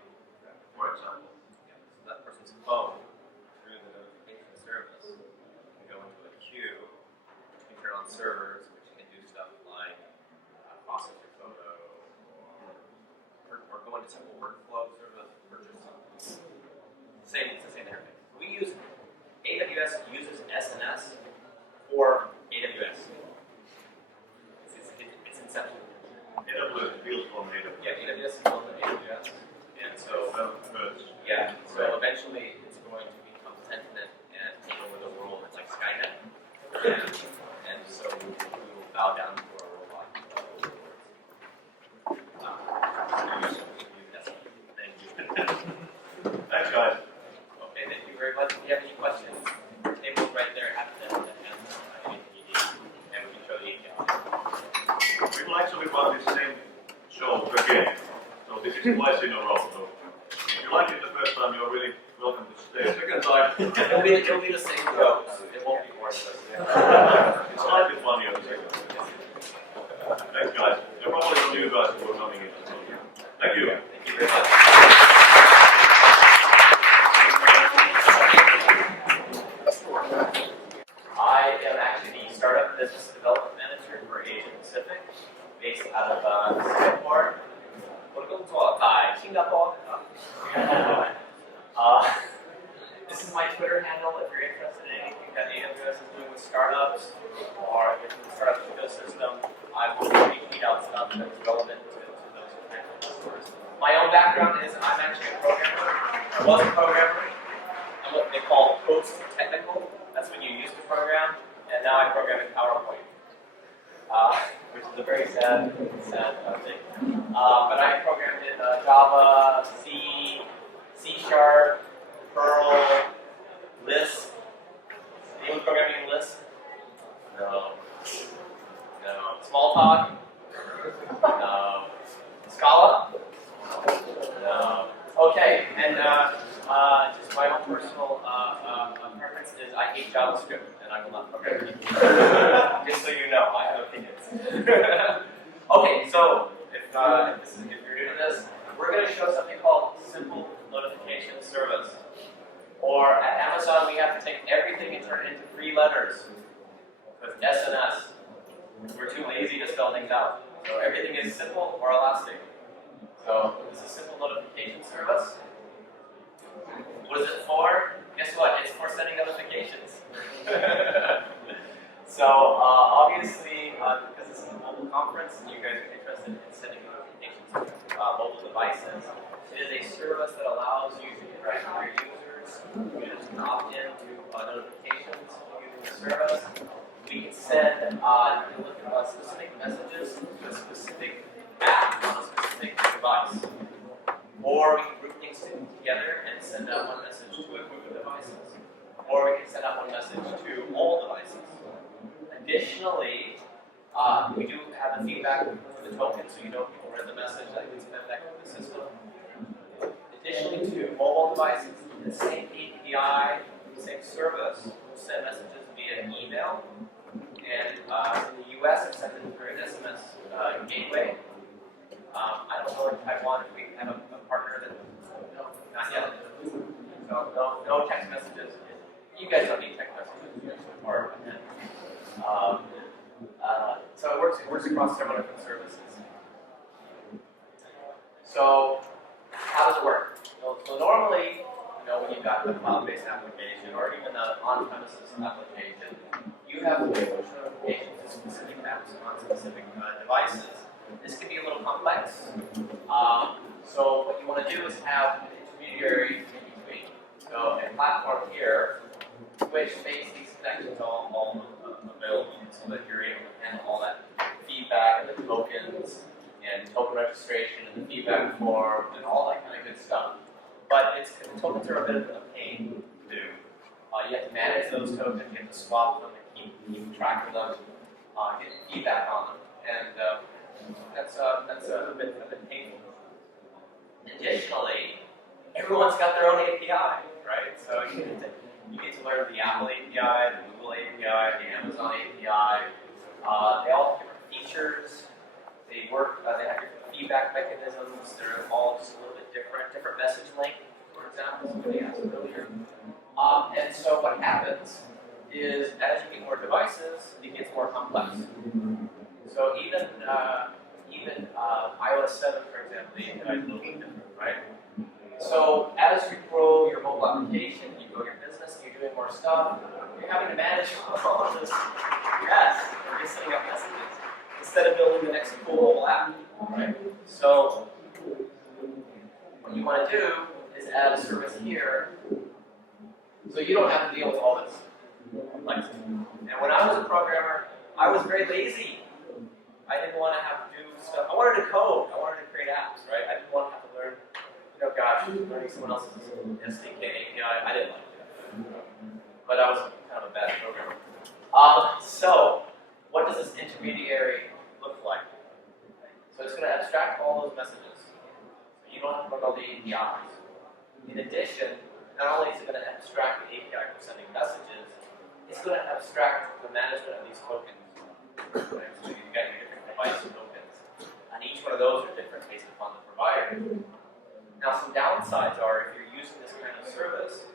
for example. Yeah, so that person's phone, through the notification service, can go into a queue, which can turn on servers, which can do stuff like process your photo, or go into simple workflow service, purchase something. It's the same interface. AWS uses SNS for AWS. It's inception. AWS is built on AWS. Yeah, AWS is built on AWS, and so eventually it's going to become sentient and take over the world. It's like Skynet, and so we will bow down to our robot. Thank you. Thanks, guys. Okay, thank you very much. If you have any questions, the table's right there at the end, anything you need, and we can show the API. We will actually run this same show again. So this is twice in a row. So if you liked it the first time, you're really welcome to stay a second time. It'll be the same jokes. It won't be more than It's slightly funnier the second time. Thanks, guys. There are probably some new guys who are coming in. Thank you. Thank you very much. I am actually the startup business development manager for Asia Pacific, based out of Singapore. 我的工作在新加坡。This is my Twitter handle if you're interested in anything that AWS is doing with startups or in the startup ecosystem. I will tweet out stuff that's relevant to those kinds of customers. My own background is I'm actually a programmer. I was a programmer. I'm what they call post-technical. That's when you used to program, and now I program in PowerPoint, which is a very sad thing. But I programmed in Java, C, C#, Perl, Lisp. Anyone programming in Lisp? No. Smalltalk? No. Scala? No. Okay, and just my own personal preference is I hate JavaScript, and I will not program it. Just so you know, I have opinions. Okay, so if you're new to this, we're going to show something called simple notification service. Or at Amazon, we have to take everything and turn it into 3 letters. Because SNS. We're too lazy to spell things out. So everything is simple or elastic. So this is simple notification service. What is it for? Guess what? It's for sending notifications. So obviously, because this is a mobile conference and you guys are interested in sending notifications to mobile devices, it is a service that allows you to interact with your users. Users can opt in to notifications using the service. We can send specific messages to a specific app on a specific device. Or we can group things together and send out one message to a group of devices. Or we can send out one message to all devices. Additionally, we do have the feedback for the token, so you know people read the message that gets fed back to the system. Additionally to mobile devices, the same API, same service, will send messages via email. And in the US, it's sent through an SMS gateway. I don't know in Taiwan if we have a partner that, no, not yet. No text messages. You guys don't need text messages, you guys are part of it. So it works across several different services. So how does it work? So normally, when you've got a cloud-based application or even an on-premises application, you have to push notifications to specific apps on specific devices. This can be a little complex. So what you want to do is have an intermediary in between. So a platform here, which makes these connections all available so that you're able to handle all that feedback and the tokens and token registration and the feedback form and all that kind of good stuff. But the tokens are a bit of a pain to do. You have to manage those tokens, you have to swap them and keep track of them, get feedback on them, and that's a bit painful. Additionally, everyone's got their own API, right? So you get to learn the Apple API, the Google API, the Amazon API. They all have different features. They work. They have different feedback mechanisms. They're all just a little bit different. Different message length, for example, somebody asked earlier. And so what happens is, as you get more devices, it gets more complex. So even iOS 7, for example, the API is looking different, right? So as you grow your mobile application, you grow your business, you're doing more stuff, you're having to manage all of this mess, and you're setting up messages instead of building the next cool mobile app, right? So what you want to do is add a service here, so you don't have to deal with all this complexity. And when I was a programmer, I was very lazy. I didn't want to have to do stuff. I wanted to code. I wanted to create apps, right? I didn't want to have to learn, learning someone else's SDK API. I didn't like that. But I was kind of a bad programmer. So, what does this intermediary look like? So it's going to abstract all those messages. So you don't have to learn all the APIs. In addition, not only is it going to abstract the API for sending messages, it's going to abstract the management of these tokens. Right? So you've got your different device tokens, and each one of those are different based upon the provider. Now, some downsides are, if you're using this kind of service,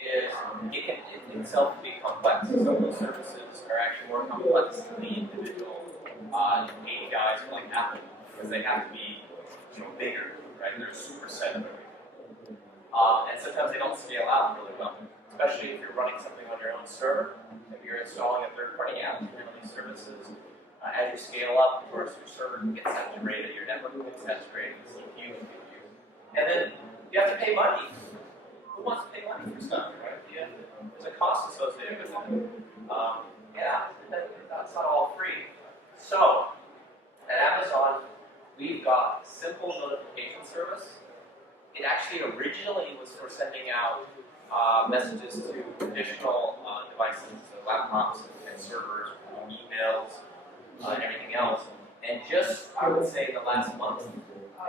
is it can itself be complex. Some of those services are actually more complex than the individual APIs for like Apple, because they have to be bigger, right? They're superset of everything. And sometimes they don't scale out really well, especially if you're running something on your own server. If you're installing a third-party app to handle these services, as you scale up, of course, your server can get saturated, your network can get saturated, the CPU can get used. And then you have to pay money. Who wants to pay money for stuff, right? There's a cost associated with it. That's not all free. So, at Amazon, we've got simple notification service. It actually originally was for sending out messages to additional devices, so laptops and servers, emails, and everything else. And just, I would say, the last month,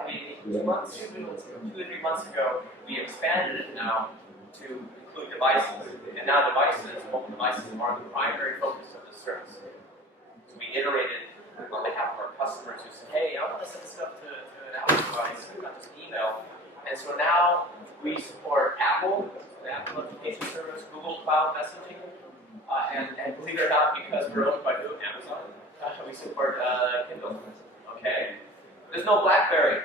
maybe 2 months, 2 or 3 months ago, we expanded it now to include devices. And now mobile devices, are the primary focus of this service. So we iterated on behalf of our customers who said, hey, I want to send stuff to an Apple device, not just email. And so now we support Apple, the Apple notification service, Google Cloud messaging, and believe it or not, because we're owned by Amazon, we support Kindle. Okay? There's no BlackBerry.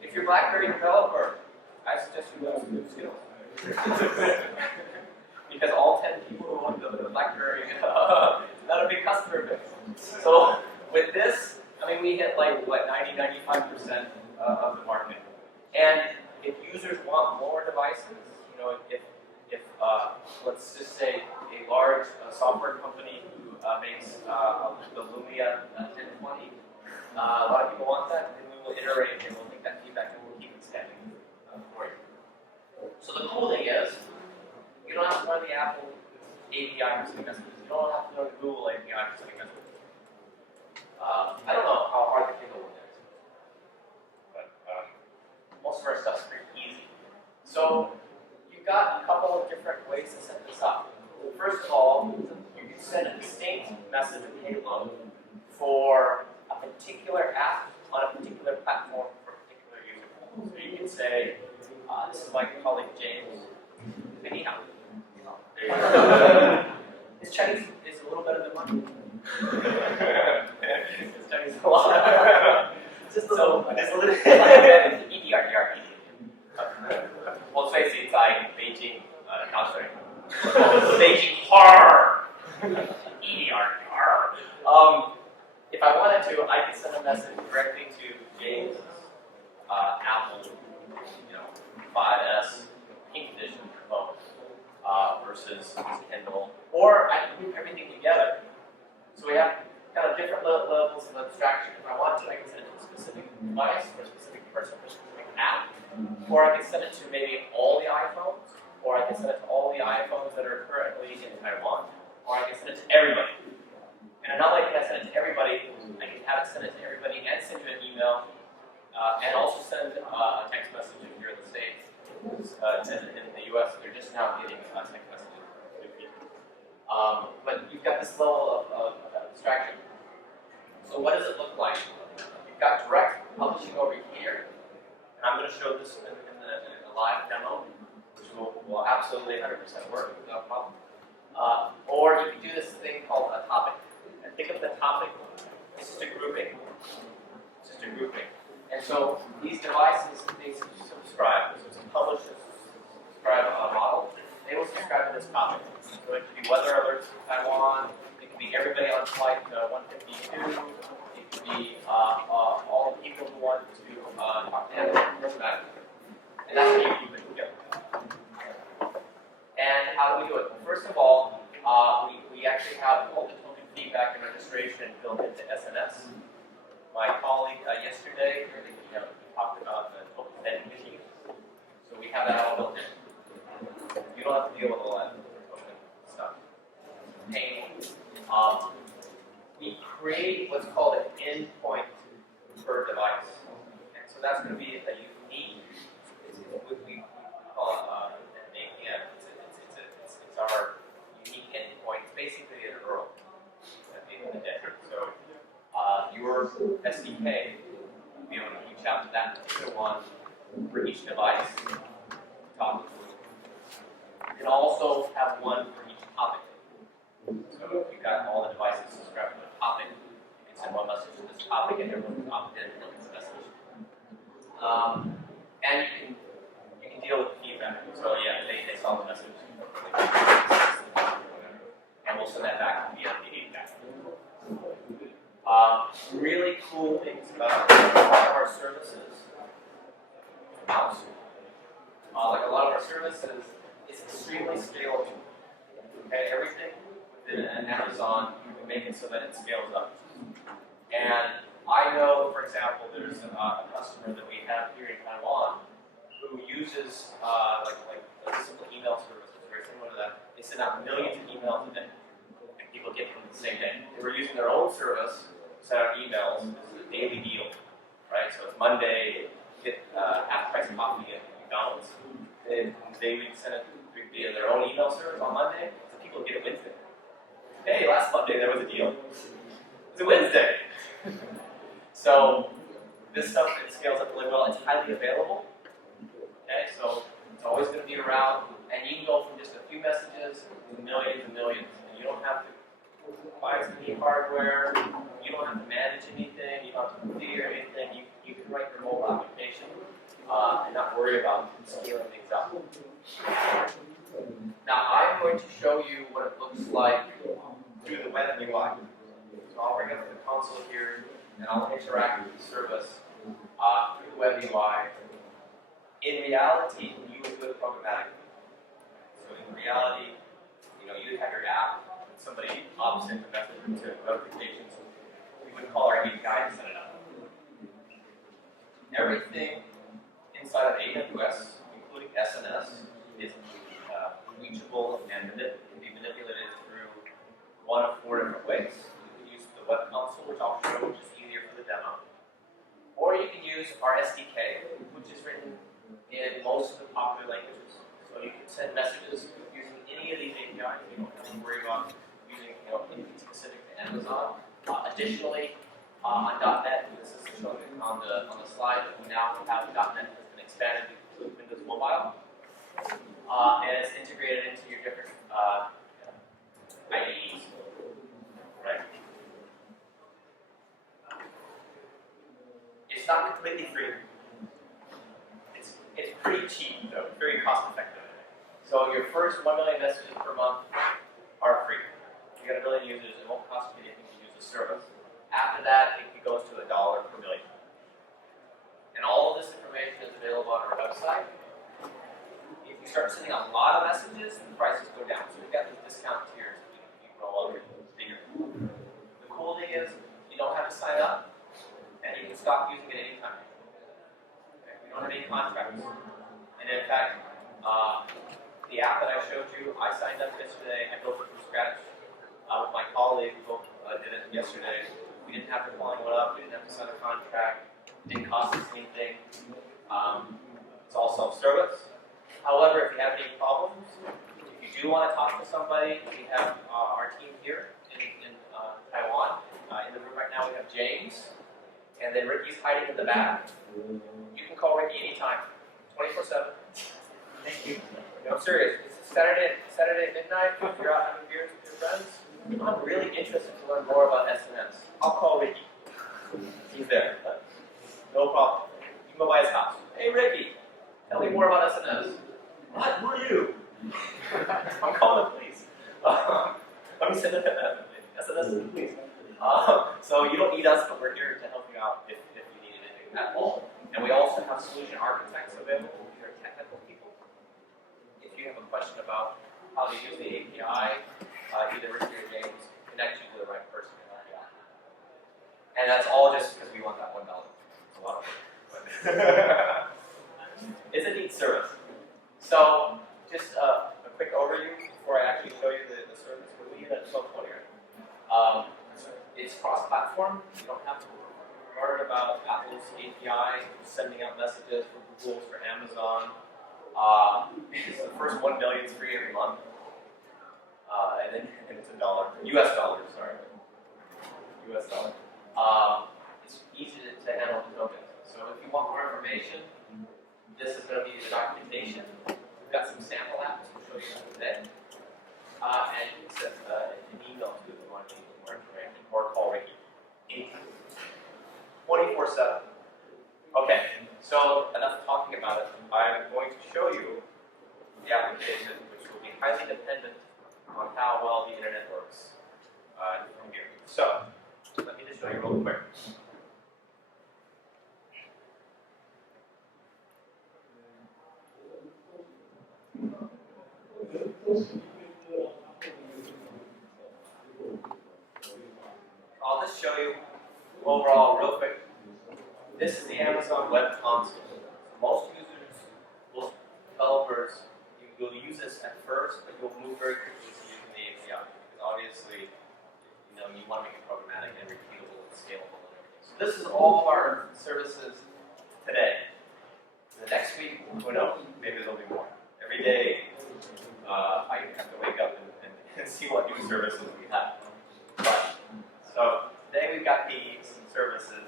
If you're a BlackBerry developer, I suggest you learn some new skills. Because all 10 people who want the BlackBerry, not a big customer base. So with this, we hit like 90-95% of the market. And if users want more devices, if let's just say a large software company who makes the Lumia 1020, a lot of people want that, then we will iterate and we'll take that feedback and we'll keep it standing for you. So the cool thing is, you don't have to learn the Apple API for sending messages. You don't have to learn the Google API for sending messages. I don't know how hard the Kindle one is, but most of our stuff's pretty easy. So you've got a couple of different ways to set this up. First of all, you can send a distinct message payload for a particular app on a particular platform for a particular user. So you can say, this is my colleague James. Anyhow, his Chinese is a little better than mine. His Chinese is a lot. Just so, it's a little bit EDR. Well, 最近在北京考水，北京 hard EDR. If I wanted to, I could send a message directly to James' Apple, 5S Pink Edition phone versus Kindle, or I can group everything together. So we have kind of different levels of abstraction. If I want to, I can send it to a specific device, or a specific person, or a specific app, or I can send it to maybe all the iPhones, or I can send it to all messages in the US, they're just now getting text messages. But you've got this level of abstraction. So what does it look like? You've got direct publishing over here, and I'm going to show this in a live demo, which will absolutely 100% work without a problem. Or you can do this thing called a topic. And think of the topic, it's just a grouping. It's just a grouping. And so these devices, they subscribe. So it's a publish and subscribe model. They will subscribe to this topic. So it could be weather alerts in Taiwan. It could be everybody on flight 152. It could be all the people who want to talk to them. And that's how you keep it together. And how do we do it? First of all, we actually have all the token feedback and registration built into SNS. My colleague yesterday, he talked about the token vending machine. So we have that all built in. You don't have to deal with all that token stuff. We create what's called an endpoint per device. And so that's going to be a unique, we call it an APM. It's our unique endpoint. It's basically an URL at the end of the day. So your SDK will be able to reach out to that particular one for each device. You can also have one for each topic. So if you've got all the devices subscribed to a topic, you can send one message to this topic and everyone can opt in and look at the message. And you can deal with feedback. So yeah, they saw the message. And we'll send that back via the API. Really cool things about a lot of our services. Like a lot of our services, it's extremely scalable. Okay, everything within Amazon, you can make it so that it scales up. And I know, for example, there's a customer that we have here in Taiwan who uses like a simple email service, very similar to that. They send out millions of emails a day, and people get them the same day. They were using their own service to send out emails. This is a daily deal, right? So it's Monday, get half price coffee at McDonald's. They would send it via their own email service on Monday, so people get it Wednesday. Hey, last Monday there was a deal. It was a Wednesday. So this stuff, it scales up really well. It's highly available. Okay, so it's always going to be around, and you can go from just a few messages to millions and millions. And you don't have to buy any hardware. You don't have to manage anything. You don't have to configure anything. You can write your mobile application and not worry about scaling things up. Now I'm going to show you what it looks like through the web UI. So I'll bring up the console here, and I'll interact with the service through the web UI. In reality, you would do it programmatically. So in reality, you have your app, and somebody opts into notifications. We would call our API and set it up. Everything inside of AWS, including SNS, is reachable and can be manipulated through one of 4 different ways. You can use the web console, which I'll show, which is easier for the demo. Or you can use our SDK, which is written in most of the popular languages. So you can send messages using any of these APIs. You don't have to worry about using anything specific to Amazon. Additionally, on .NET, this is shown on the slide, we now have .NET has been expanded to include Windows Mobile. And it's integrated into your different IDEs. Right? It's not completely free. It's pretty cheap, though, very cost effective. So your first 1 million messages per month are free. If you got 1 million users, it won't cost you anything to use the service. After that, it goes to $1 per million. And all of this information is available on our website. If you start sending a lot of messages, the prices go down. So we've got these discount tiers. You can roll over bigger. The cool thing is, you don't have to sign up, and you can stop using it anytime. Okay? We don't have any contracts. And in fact, the app that I showed you, I signed up yesterday. I built it from scratch with my colleague. We both did it yesterday. We didn't have to call anyone up. We didn't have to sign a contract. It didn't cost us anything. It's all self-service. do want to talk to somebody, we have our team here in Taiwan. In the room right now we have James, and then Ricky's hiding in the back. You can call Ricky anytime, 24/7. Thank you. No, I'm serious. It's Saturday at midnight. If you're out having beers with your friends, I'm really interested to learn more about SNS. I'll call Ricky. He's there. No problem. You can go by his house. Hey Ricky, tell me more about SNS. What? Who are you? I'm calling the police. Let me send it to SNS to the police. So you don't need us, but we're here to help you out if you need anything at all. And we also have solution architects available if you're technical people. If you have a question about how to use the API, either Ricky or James connect you to the right person to help you out. And that's all just because we want that $1. It's a lot of work. It's a neat service. So just a quick overview before I actually show you the service. What we use at 1220 right? It's cross-platform. You don't have to worry about Apple's API sending out messages for Google, for Amazon. The first 1 million is free every month. And it's $1. US dollars, sorry. US dollar. It's easy to handle the tokens. So if you want more information, this is going to be the documentation. We've got some sample apps we'll show you today. And it's an email too if you want to get more information, or call Ricky. 24/7. Okay, so enough talking about it. I'm going to show you the application, which will be highly dependent on how well the internet works from here. So, let me just show you real quick. I'll just show you overall real quick. This is the Amazon Web Console. Most users, most developers, you will use this at first, but you'll move very quickly to using the API. Because obviously, you want to make it programmatic and repeatable and scalable and everything. So this is all of our services today. The next week, who knows? Maybe there'll be more. Every day, I have to wake up and see what new services we have. But, so today we've got these services.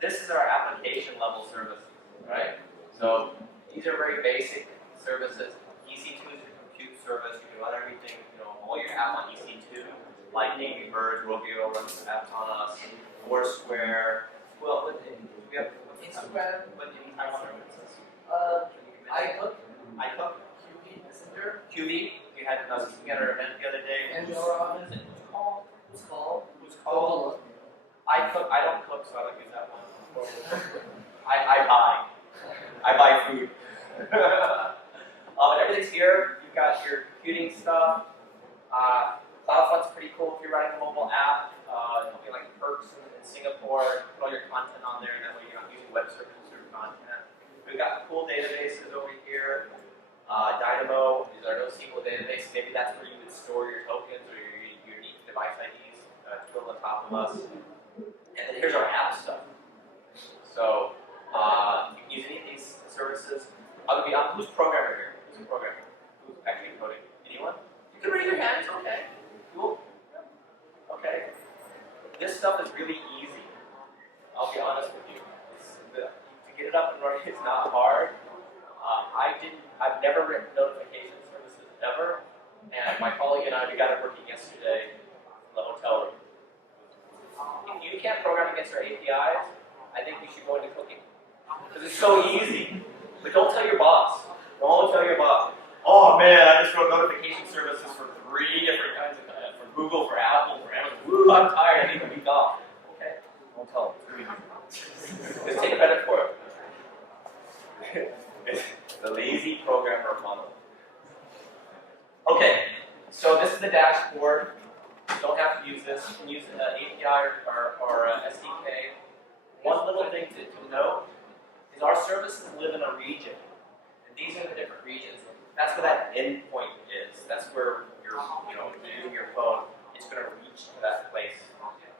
This is our application level services, right? So these are very basic services. EC2 is your compute service. You can run everything, all your app on EC2. Like Angry Birds, Rovio runs apps on us. Foursquare. Well, we have Instagram. What do you have services? iCook. QB Messenger. QB. We had us at our event the other day. And Who's called? iCook. I don't cook, so I don't use that one. I buy food. Everything's here. You've got your computing stuff. CloudFront's pretty cool if you're running a mobile app. Something like Perks in Singapore. Put all your content on there. That way you're not using web services for content. We've got cool databases over here. Dynamo is our NoSQL database. Maybe that's where you would store your tokens or your unique device IDs to put on the top of us. And then here's our app stuff. So you can use any of these services. Who's programmer here? Who's a programmer? Who's actually coding? Anyone? You can raise your hands. Okay. Cool. Okay. This stuff is really easy. I'll be honest with you. To get it up and running is not hard. I've never written notification services ever. And my colleague and I, we got it working yesterday in the hotel room. If you can't program against our APIs, I think you should go into cooking. Because it's so easy. But don't tell your boss. Don't tell your boss. Oh man, I just wrote notification services for 3 different kinds of for Google, for Apple, for Amazon. Woo, I'm tired, I need to be off. Okay? Don't tell them. Just take credit for it. It's the lazy programmer model. Okay, so this is the dashboard. You don't have to use this. You can use an API or SDK. One little thing to note is our services live in a region. And these are the different regions. That's where that endpoint is. That's where you're using your phone. It's going to reach to that place.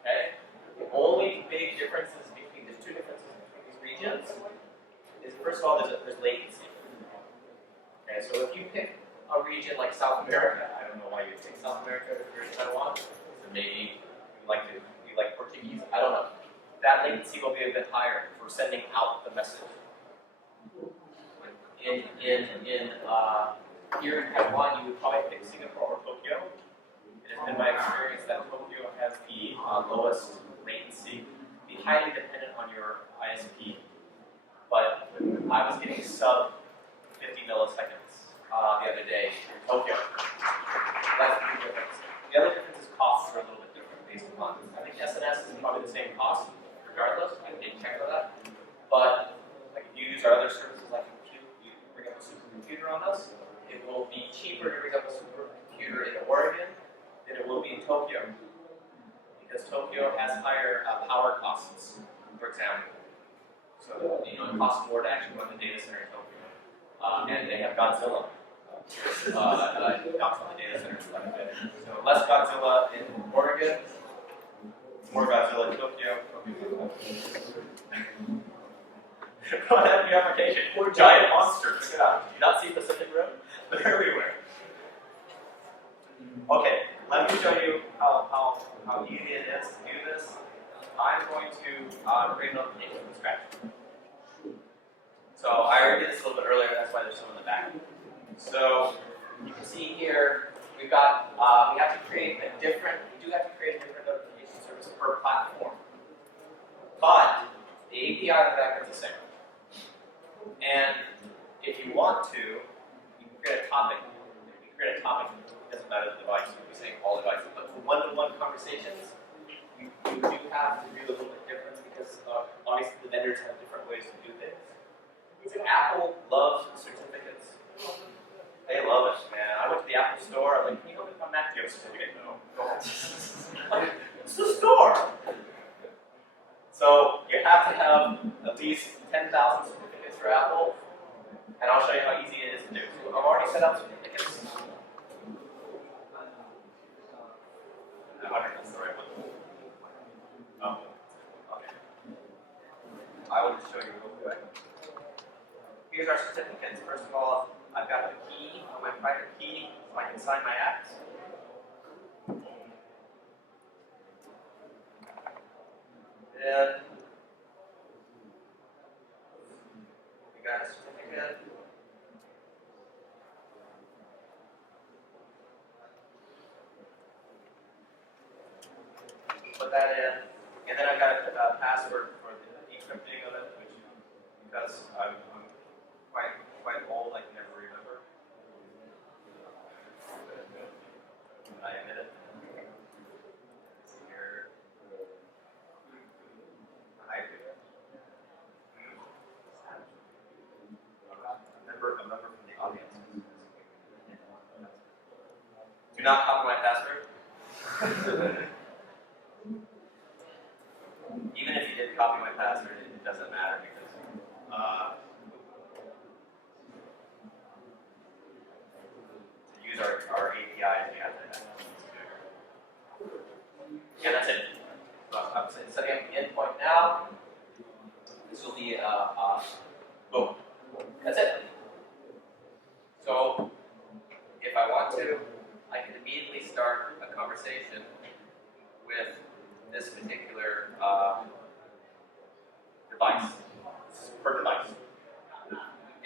Okay? The only big differences between the 2 differences between these regions is, first of all, there's latency. Okay, so if you pick a region like South America. I don't know why you'd take South America if you're in Taiwan. So maybe you like Portuguese. I don't know. That latency will be a bit higher for sending out the message. Here in Taiwan, you would probably pick Singapore or Tokyo. It has been my experience that Tokyo has the lowest latency, be highly dependent on your ISP. But I was getting sub 50 milliseconds the other day in Tokyo. That's the difference. The other difference is costs are a little bit different based upon. I think SNS is probably the same cost regardless. I didn't check for that. But like if you use our other services like compute, you bring up a supercomputer on us, it will be cheaper to bring up a supercomputer in Oregon than it will be in Tokyo. Because Tokyo has higher power costs, for example. So it costs more to actually run the data center in Tokyo. And they have Godzilla. Knocks on the data centers quite a bit. So less Godzilla in Oregon, more Godzilla in Tokyo. Run that new application. Giant monsters. Check it out. Do you not see Pacific Rim? They're everywhere. Okay, let me show you how easy it is to do this. I'm going to create an application from scratch. So I already did this a little bit earlier, that's why there's some in the back. So you can see here, we have to create a different notification service per platform. But the API in the back is the same. And if you want to, you can create a topic. It doesn't matter the device, you'll be saying all devices. But for one-to-one conversations, you do have to do a little bit different because obviously the vendors have different ways to do things. So Apple loves certificates. They love it, man. I went to the Apple store, I'm like, can you help me with my Mac? Do you have a certificate? No. It's the store. So you have to have at least 10,000 certificates for Apple, and I'll show you how easy it is to do. So I've already set up certificates. I wonder if that's the right one. Oh, okay. I will just show you real quick. Here's our certificates. First of all, I've got the key, my private key, so I can sign my apps. Then we got a certificate. Put that in, and then I've got a password for the decrypting of it, which because I'm quite old, I can never remember. I admit it. Here. I do. A member from the audience. Do not copy my password. Even if you did copy my password, it doesn't matter because to use our APIs, you have to have yeah, that's it. So I'm setting up the endpoint now. This will be boom. That's it. So if I want to, I can immediately start a conversation with this particular device, per device.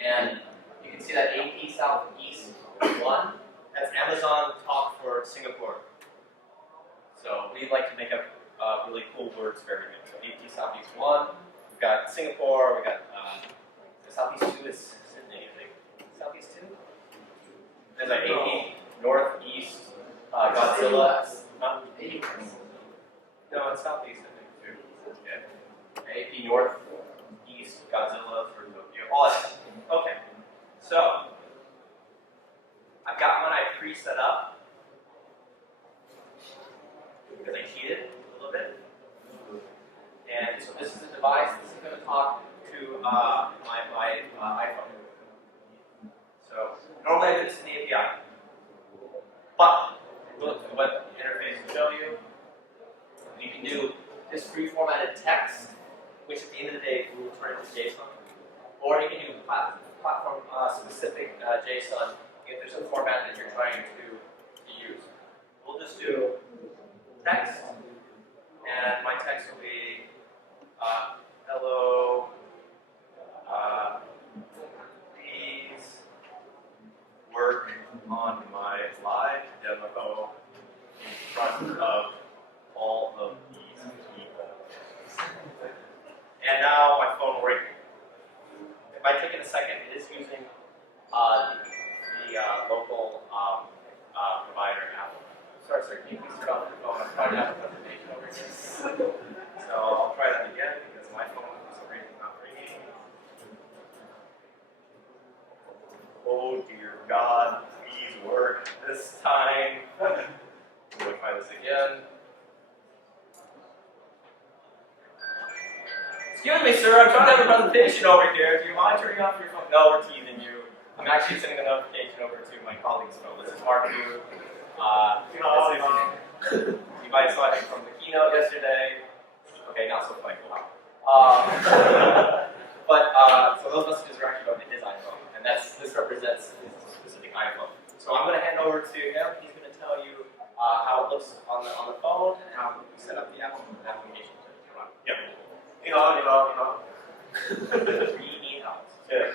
And you can see that AP Southeast 1, that's Amazon talk for Singapore. So we'd like to make up really cool words for everything. So AP Southeast 1, we've got Singapore, we've got Southeast 2 is Sydney, I think. Southeast 2? There's like AP Northeast, Godzilla. No, it's Southeast, I think, too. Yeah. AP North, East, Godzilla for Tokyo, all that stuff. Okay. So, I've got one I pre-set up because I cheated a little bit. And so this is the device. This is going to talk to my iPhone. So, normally I do this in the API. But, look at what the interface will show you. You can do this pre-formatted text, which at the end of the day will turn into JSON. Or you can do platform-specific JSON if there's a format that you're trying to use. We'll just do text, and my text will be hello, please work on my live demo in front of all of these people. And now my phone will ring. It might take it a second. It is using the local provider Apple. Sorry, sir, can you please turn off your phone? I'm trying to have a presentation over here. So I'll try that again because my phone for some reason not ringing. Oh dear God, please work this time. We'll try this again. Excuse me, sir, I'm trying to have a presentation over here. Do you mind turning off your phone? No, we're teasing you. I'm actually sending a notification over to my colleague's phone. This is Mark Yu. You might have saw him from the keynote yesterday. Okay, not so funny. So those messages are actually going to his iPhone, and this represents his specific iPhone. So I'm going to hand over to him. He's going to tell you how it looks on the phone and how we set up the application to run. Yeah. Yes.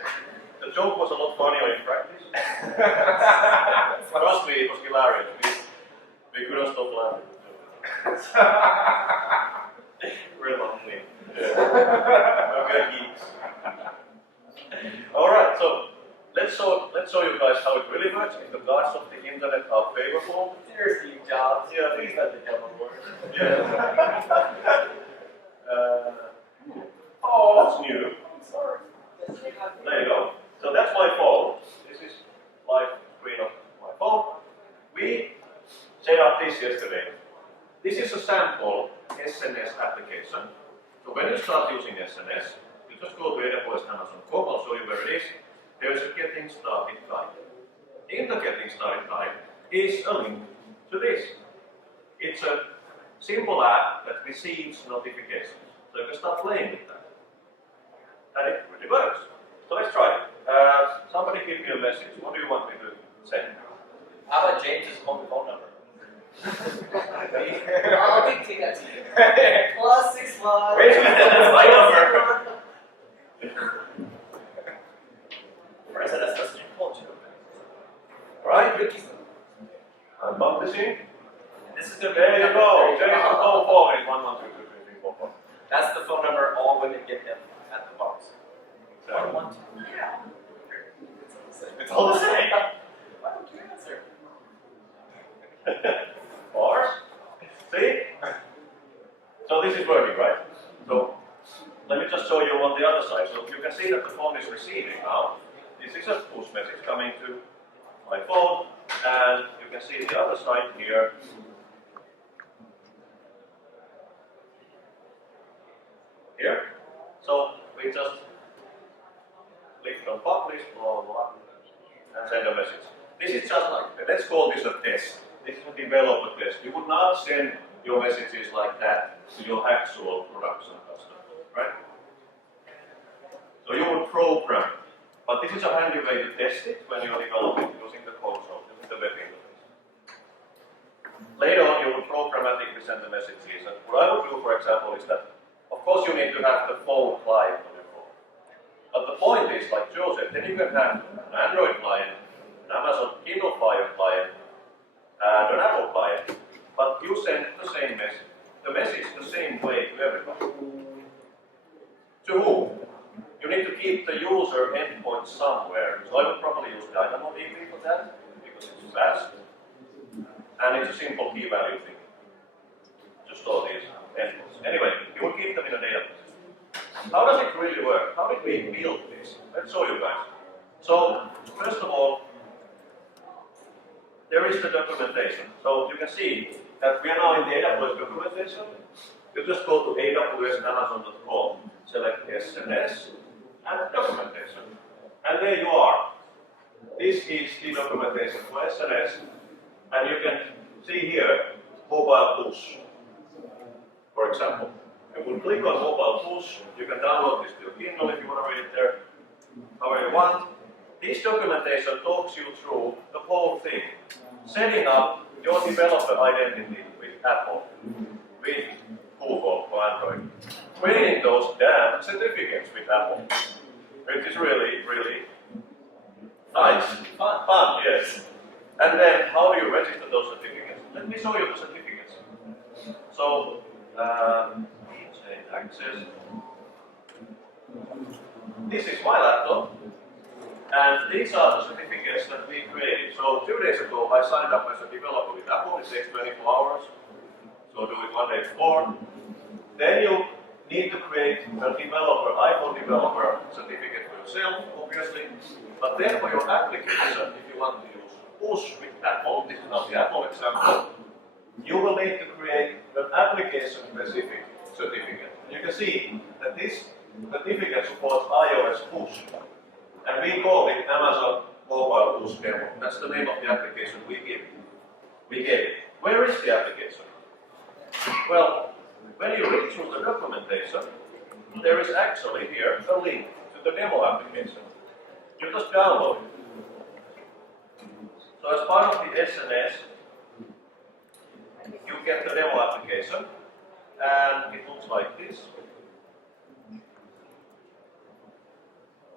The joke was a lot funnier in practice. Trust me, it was hilarious. We couldn't stop laughing. We're lonely. Yeah. Okay, geeks. Alright, so let's show you guys how it really works. If the gods of the internet are favorable. Dear Steve Jobs, Yeah, please let the devil work. Yeah. That's new. Sorry. There you go. So that's my phone. This is live screen of my phone. We set up this yesterday. This is a sample SNS application. So when you start using SNS, you just go to AWS Amazon.com. I'll show you where it is. There's a Getting Started guide. In the Getting Started guide is a link to this. It's a simple app that receives notifications. So you can start playing with that. And it really works. So let's try it. Somebody give me a message. What do you want me to send? How about James's home phone number? I'll dictate that to you. +61. Wait a minute, that's my number. Or is that a message culture? Alright? Ricky's I'm publishing. This is the There you go. There you go. Phone is 1, 1, 2, 3, 4, 4. That's the phone number all women give him at the bars. Exactly. 1, 2, yeah. It's all the same. Why don't you answer? Bars? See? So this is working, right? So let me just show you on the other side. So you can see that the phone is receiving now. This is a push message coming to my phone, and you can see the other side here. Here. So we just click on publish, blah, blah, and send a message. This is just like, let's call this a test. This is a developer test. You would not send your messages like that to your actual production customer, right? So you would program. But this is a handy way to test it when you're developing using the console, using the web interface. Later on, you would programmatically send the messages. And what I would do, for example, is that, of course, you need to have the phone client on your phone. But the point is, like Joe said, then you can have an Android client, an Amazon Kindle Fire client, and an Apple client. But you send the same message, the message the same way to everybody. To whom? You need to keep the user endpoint somewhere. So I would probably use DynamoDB for that, because it's fast. And it's a simple key value thing to store these endpoints. Anyway, you will keep them in a database. How does it really work? How did we build this? Let's show you guys. So, first of all, there is the documentation. So you can see that we are now in the AWS documentation. You just go to awsamazon.com, select SNS, and documentation. And there you are. This is the documentation for SNS. And you can see here, mobile push, for example. You will click on mobile push. You can download this to your Kindle if you want to read it there. However you want. this documentation talks you through the whole thing. Setting up your developer identity with Apple, with Google for Android. Creating those damn certificates with Apple. Which is really, really nice. Fun, yes. And then how do you register those certificates? Let me show you the certificates. So, access. This is my laptop. And these are the certificates that we created. So 2 days ago I signed up as a developer with Apple. It takes 24 hours. So do it 1 day before. Then you need to create a developer, iPhone developer certificate for yourself, obviously. But then for your application, if you want to use push with Apple, this is not the Apple example, you will need to create an application-specific certificate. You can see that this certificate supports iOS push. And we call it Amazon Mobile Push Demo. That's the name of the application we gave it. Where is the application? Well, when you read through the documentation, there is actually here a link to the demo application. You just download it. So as part of the SNS, you get the demo application, and it looks like this.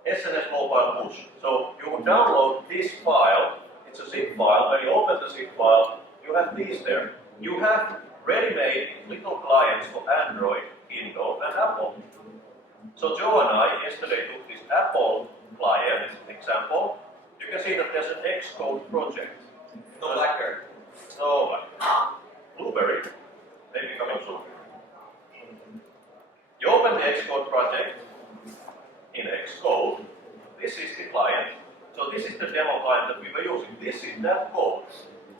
SNS Mobile Push. So you would download this file, it's a zip file. When you open the zip file, you have these there. You have ready-made little clients for Android, Kindle, and Apple. So Joe and I yesterday took this Apple client example. You can see that there's an Xcode project. No Blackberry. No Blueberry. Maybe coming soon. You open the Xcode project in Xcode. This is the client. So this is the demo client that we were using. This is that code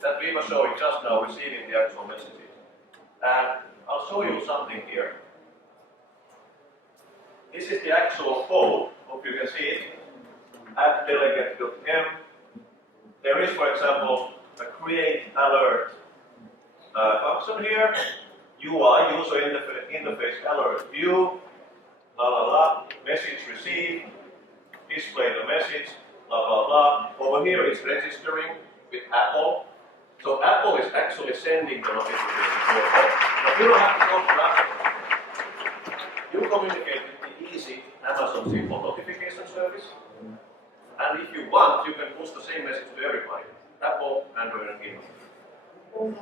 that we were showing just now, receiving the actual messages. And I'll show you something here. This is the actual code. Hope you can see it. At delegate.m. There is, for example, a create alert function here. UI, user interface alert view, message received, display the message, blah blah blah. Over here it's registering with Apple. So Apple is actually sending the notification to your phone. But you don't have to go to Apple. You communicate with the easy Amazon simple notification service. And if you want, you can push the same message to everybody. Apple, Android, and Kindle.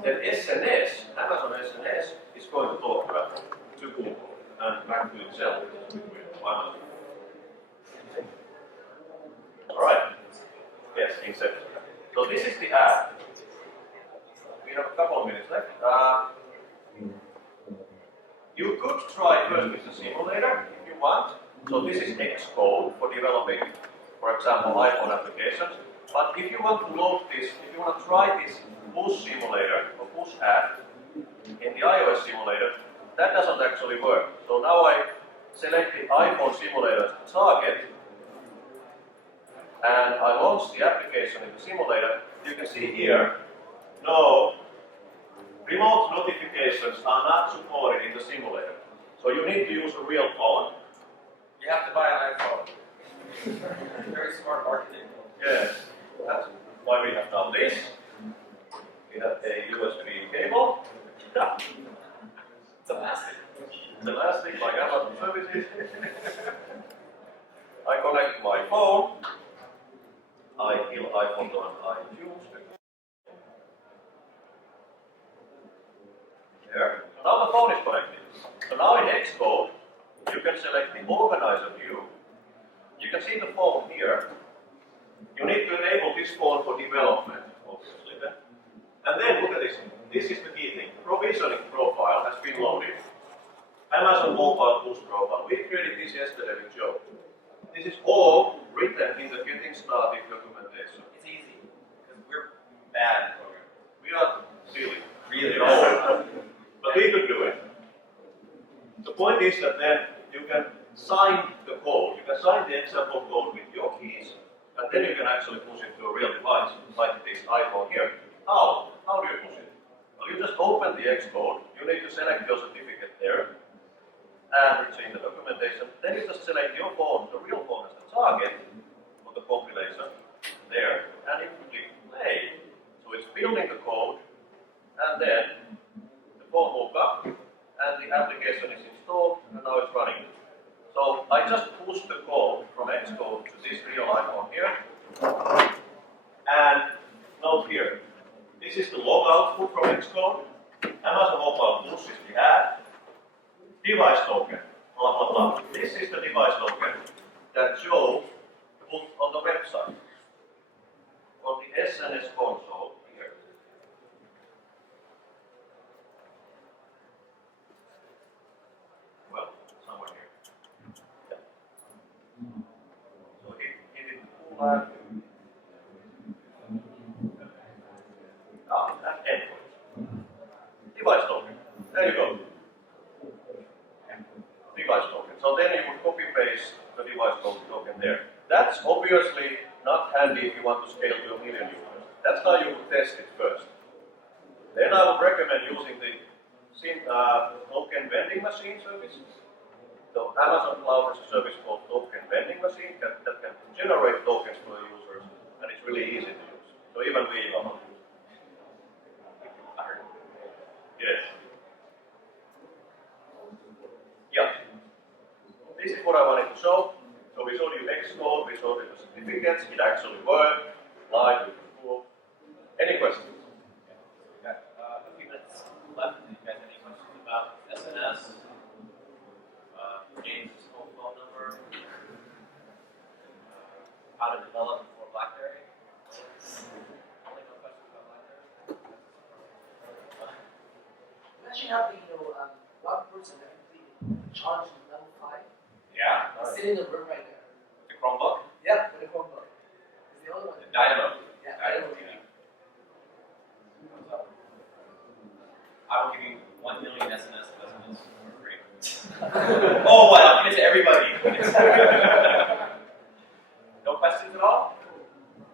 Then SNS, Amazon SNS, is going to talk to Apple, to Google, and back to itself. Why not? Alright. Yes, inception. So this is the app. We have a couple of minutes left. You could try first with the simulator if you want. So this is Xcode for developing, for example, iPhone applications. But if you want to load this, if you want to try this push simulator or push app in the iOS simulator, that doesn't actually work. So now I select the iPhone simulator as the target, and I launch the application in the simulator. You can see here, no, remote notifications are not supported in the simulator. So you need to use a real phone. You have to buy an iPhone. Very smart marketing. Yes, that's why we have done this. We have a USB cable. It's elastic. It's elastic like Amazon services. I connect my phone. I kill iPhone on iTunes. There. So now the phone is connected. So now in Xcode, you can select the organizer view. You can see the phone here. You need to enable this phone for development, obviously. And then look at this. This is the key thing. Provisioning profile has been loaded. Amazon Mobile Push profile. We created this yesterday with Joe. This is all written in the Getting Started documentation. It's easy, because we're bad at programming. We are silly. Really old. But we could do it. The point is that then you can sign the code. You can sign the example code with your keys, and then you can actually push it to a real device, like this iPhone here. How? How do you push it? Well, you just open the Xcode. You need to select your certificate there, and it's in the documentation. Then you just select your phone, the real phone, as the target for the compilation there, and if you click play, so it's building the code, and then the phone woke up, and the application is installed, and now it's running. So I just pushed the code from Xcode to this real iPhone here, and note here, this is the log output from Xcode, Amazon mobile pushes the ad, device token, blah blah blah. This is the device token that Joe put on the website, on the SNS console here. Well, somewhere here. Yeah. So he did the full ad. And endpoint. Device token. There you go. Device token. So then you would copy paste the device token there. That's obviously not handy if you want to scale to 1 million users. That's how you would test it first. Then I would recommend using the token vending machine service. So Amazon Cloud has a service called token vending machine that can generate tokens for the users, and it's really easy to use. So even we know how to use it. Yes. Yeah. This is what I wanted to show. So we showed you Xcode, we showed you the certificates, it actually worked, live, it was cool. Any questions? Okay. A few minutes left. Do you guys have any questions about SNS? James' home phone number? How to develop for BlackBerry? Only no questions about BlackBerry? Imagine having, one person that can charge level 5. Yeah. Sitting in the room right there. The Chromebook? Yeah, with a Chromebook. It's the only one. The Dynamo. Yeah, Dynamo Dynamo. TV. I will give you 1 million SNS messages for free. Oh, what? I'll give it to everybody. No questions at all?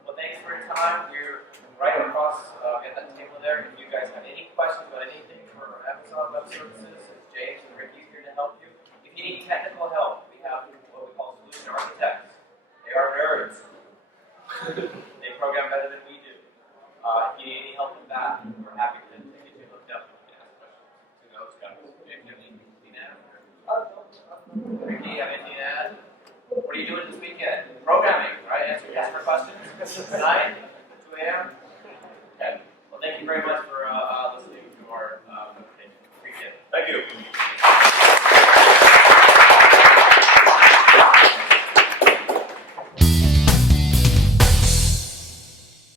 Well, thanks for your time. You're right across at that table there. If you guys have any questions about anything for Amazon Web Services, James and Ricky's here to help you. If you need technical help, we have what we call solution architects. They are nerds. They program better than we do. If you need any help with that, we're happy to get you hooked up and ask questions to those guys. James, you have anything to add? Ricky, you have anything to add? What are you doing this weekend? Programming, right? Answer customer questions? Tonight? 2 a.m.? Okay. Well, thank you very much for listening to our presentation. Appreciate it. Thank you.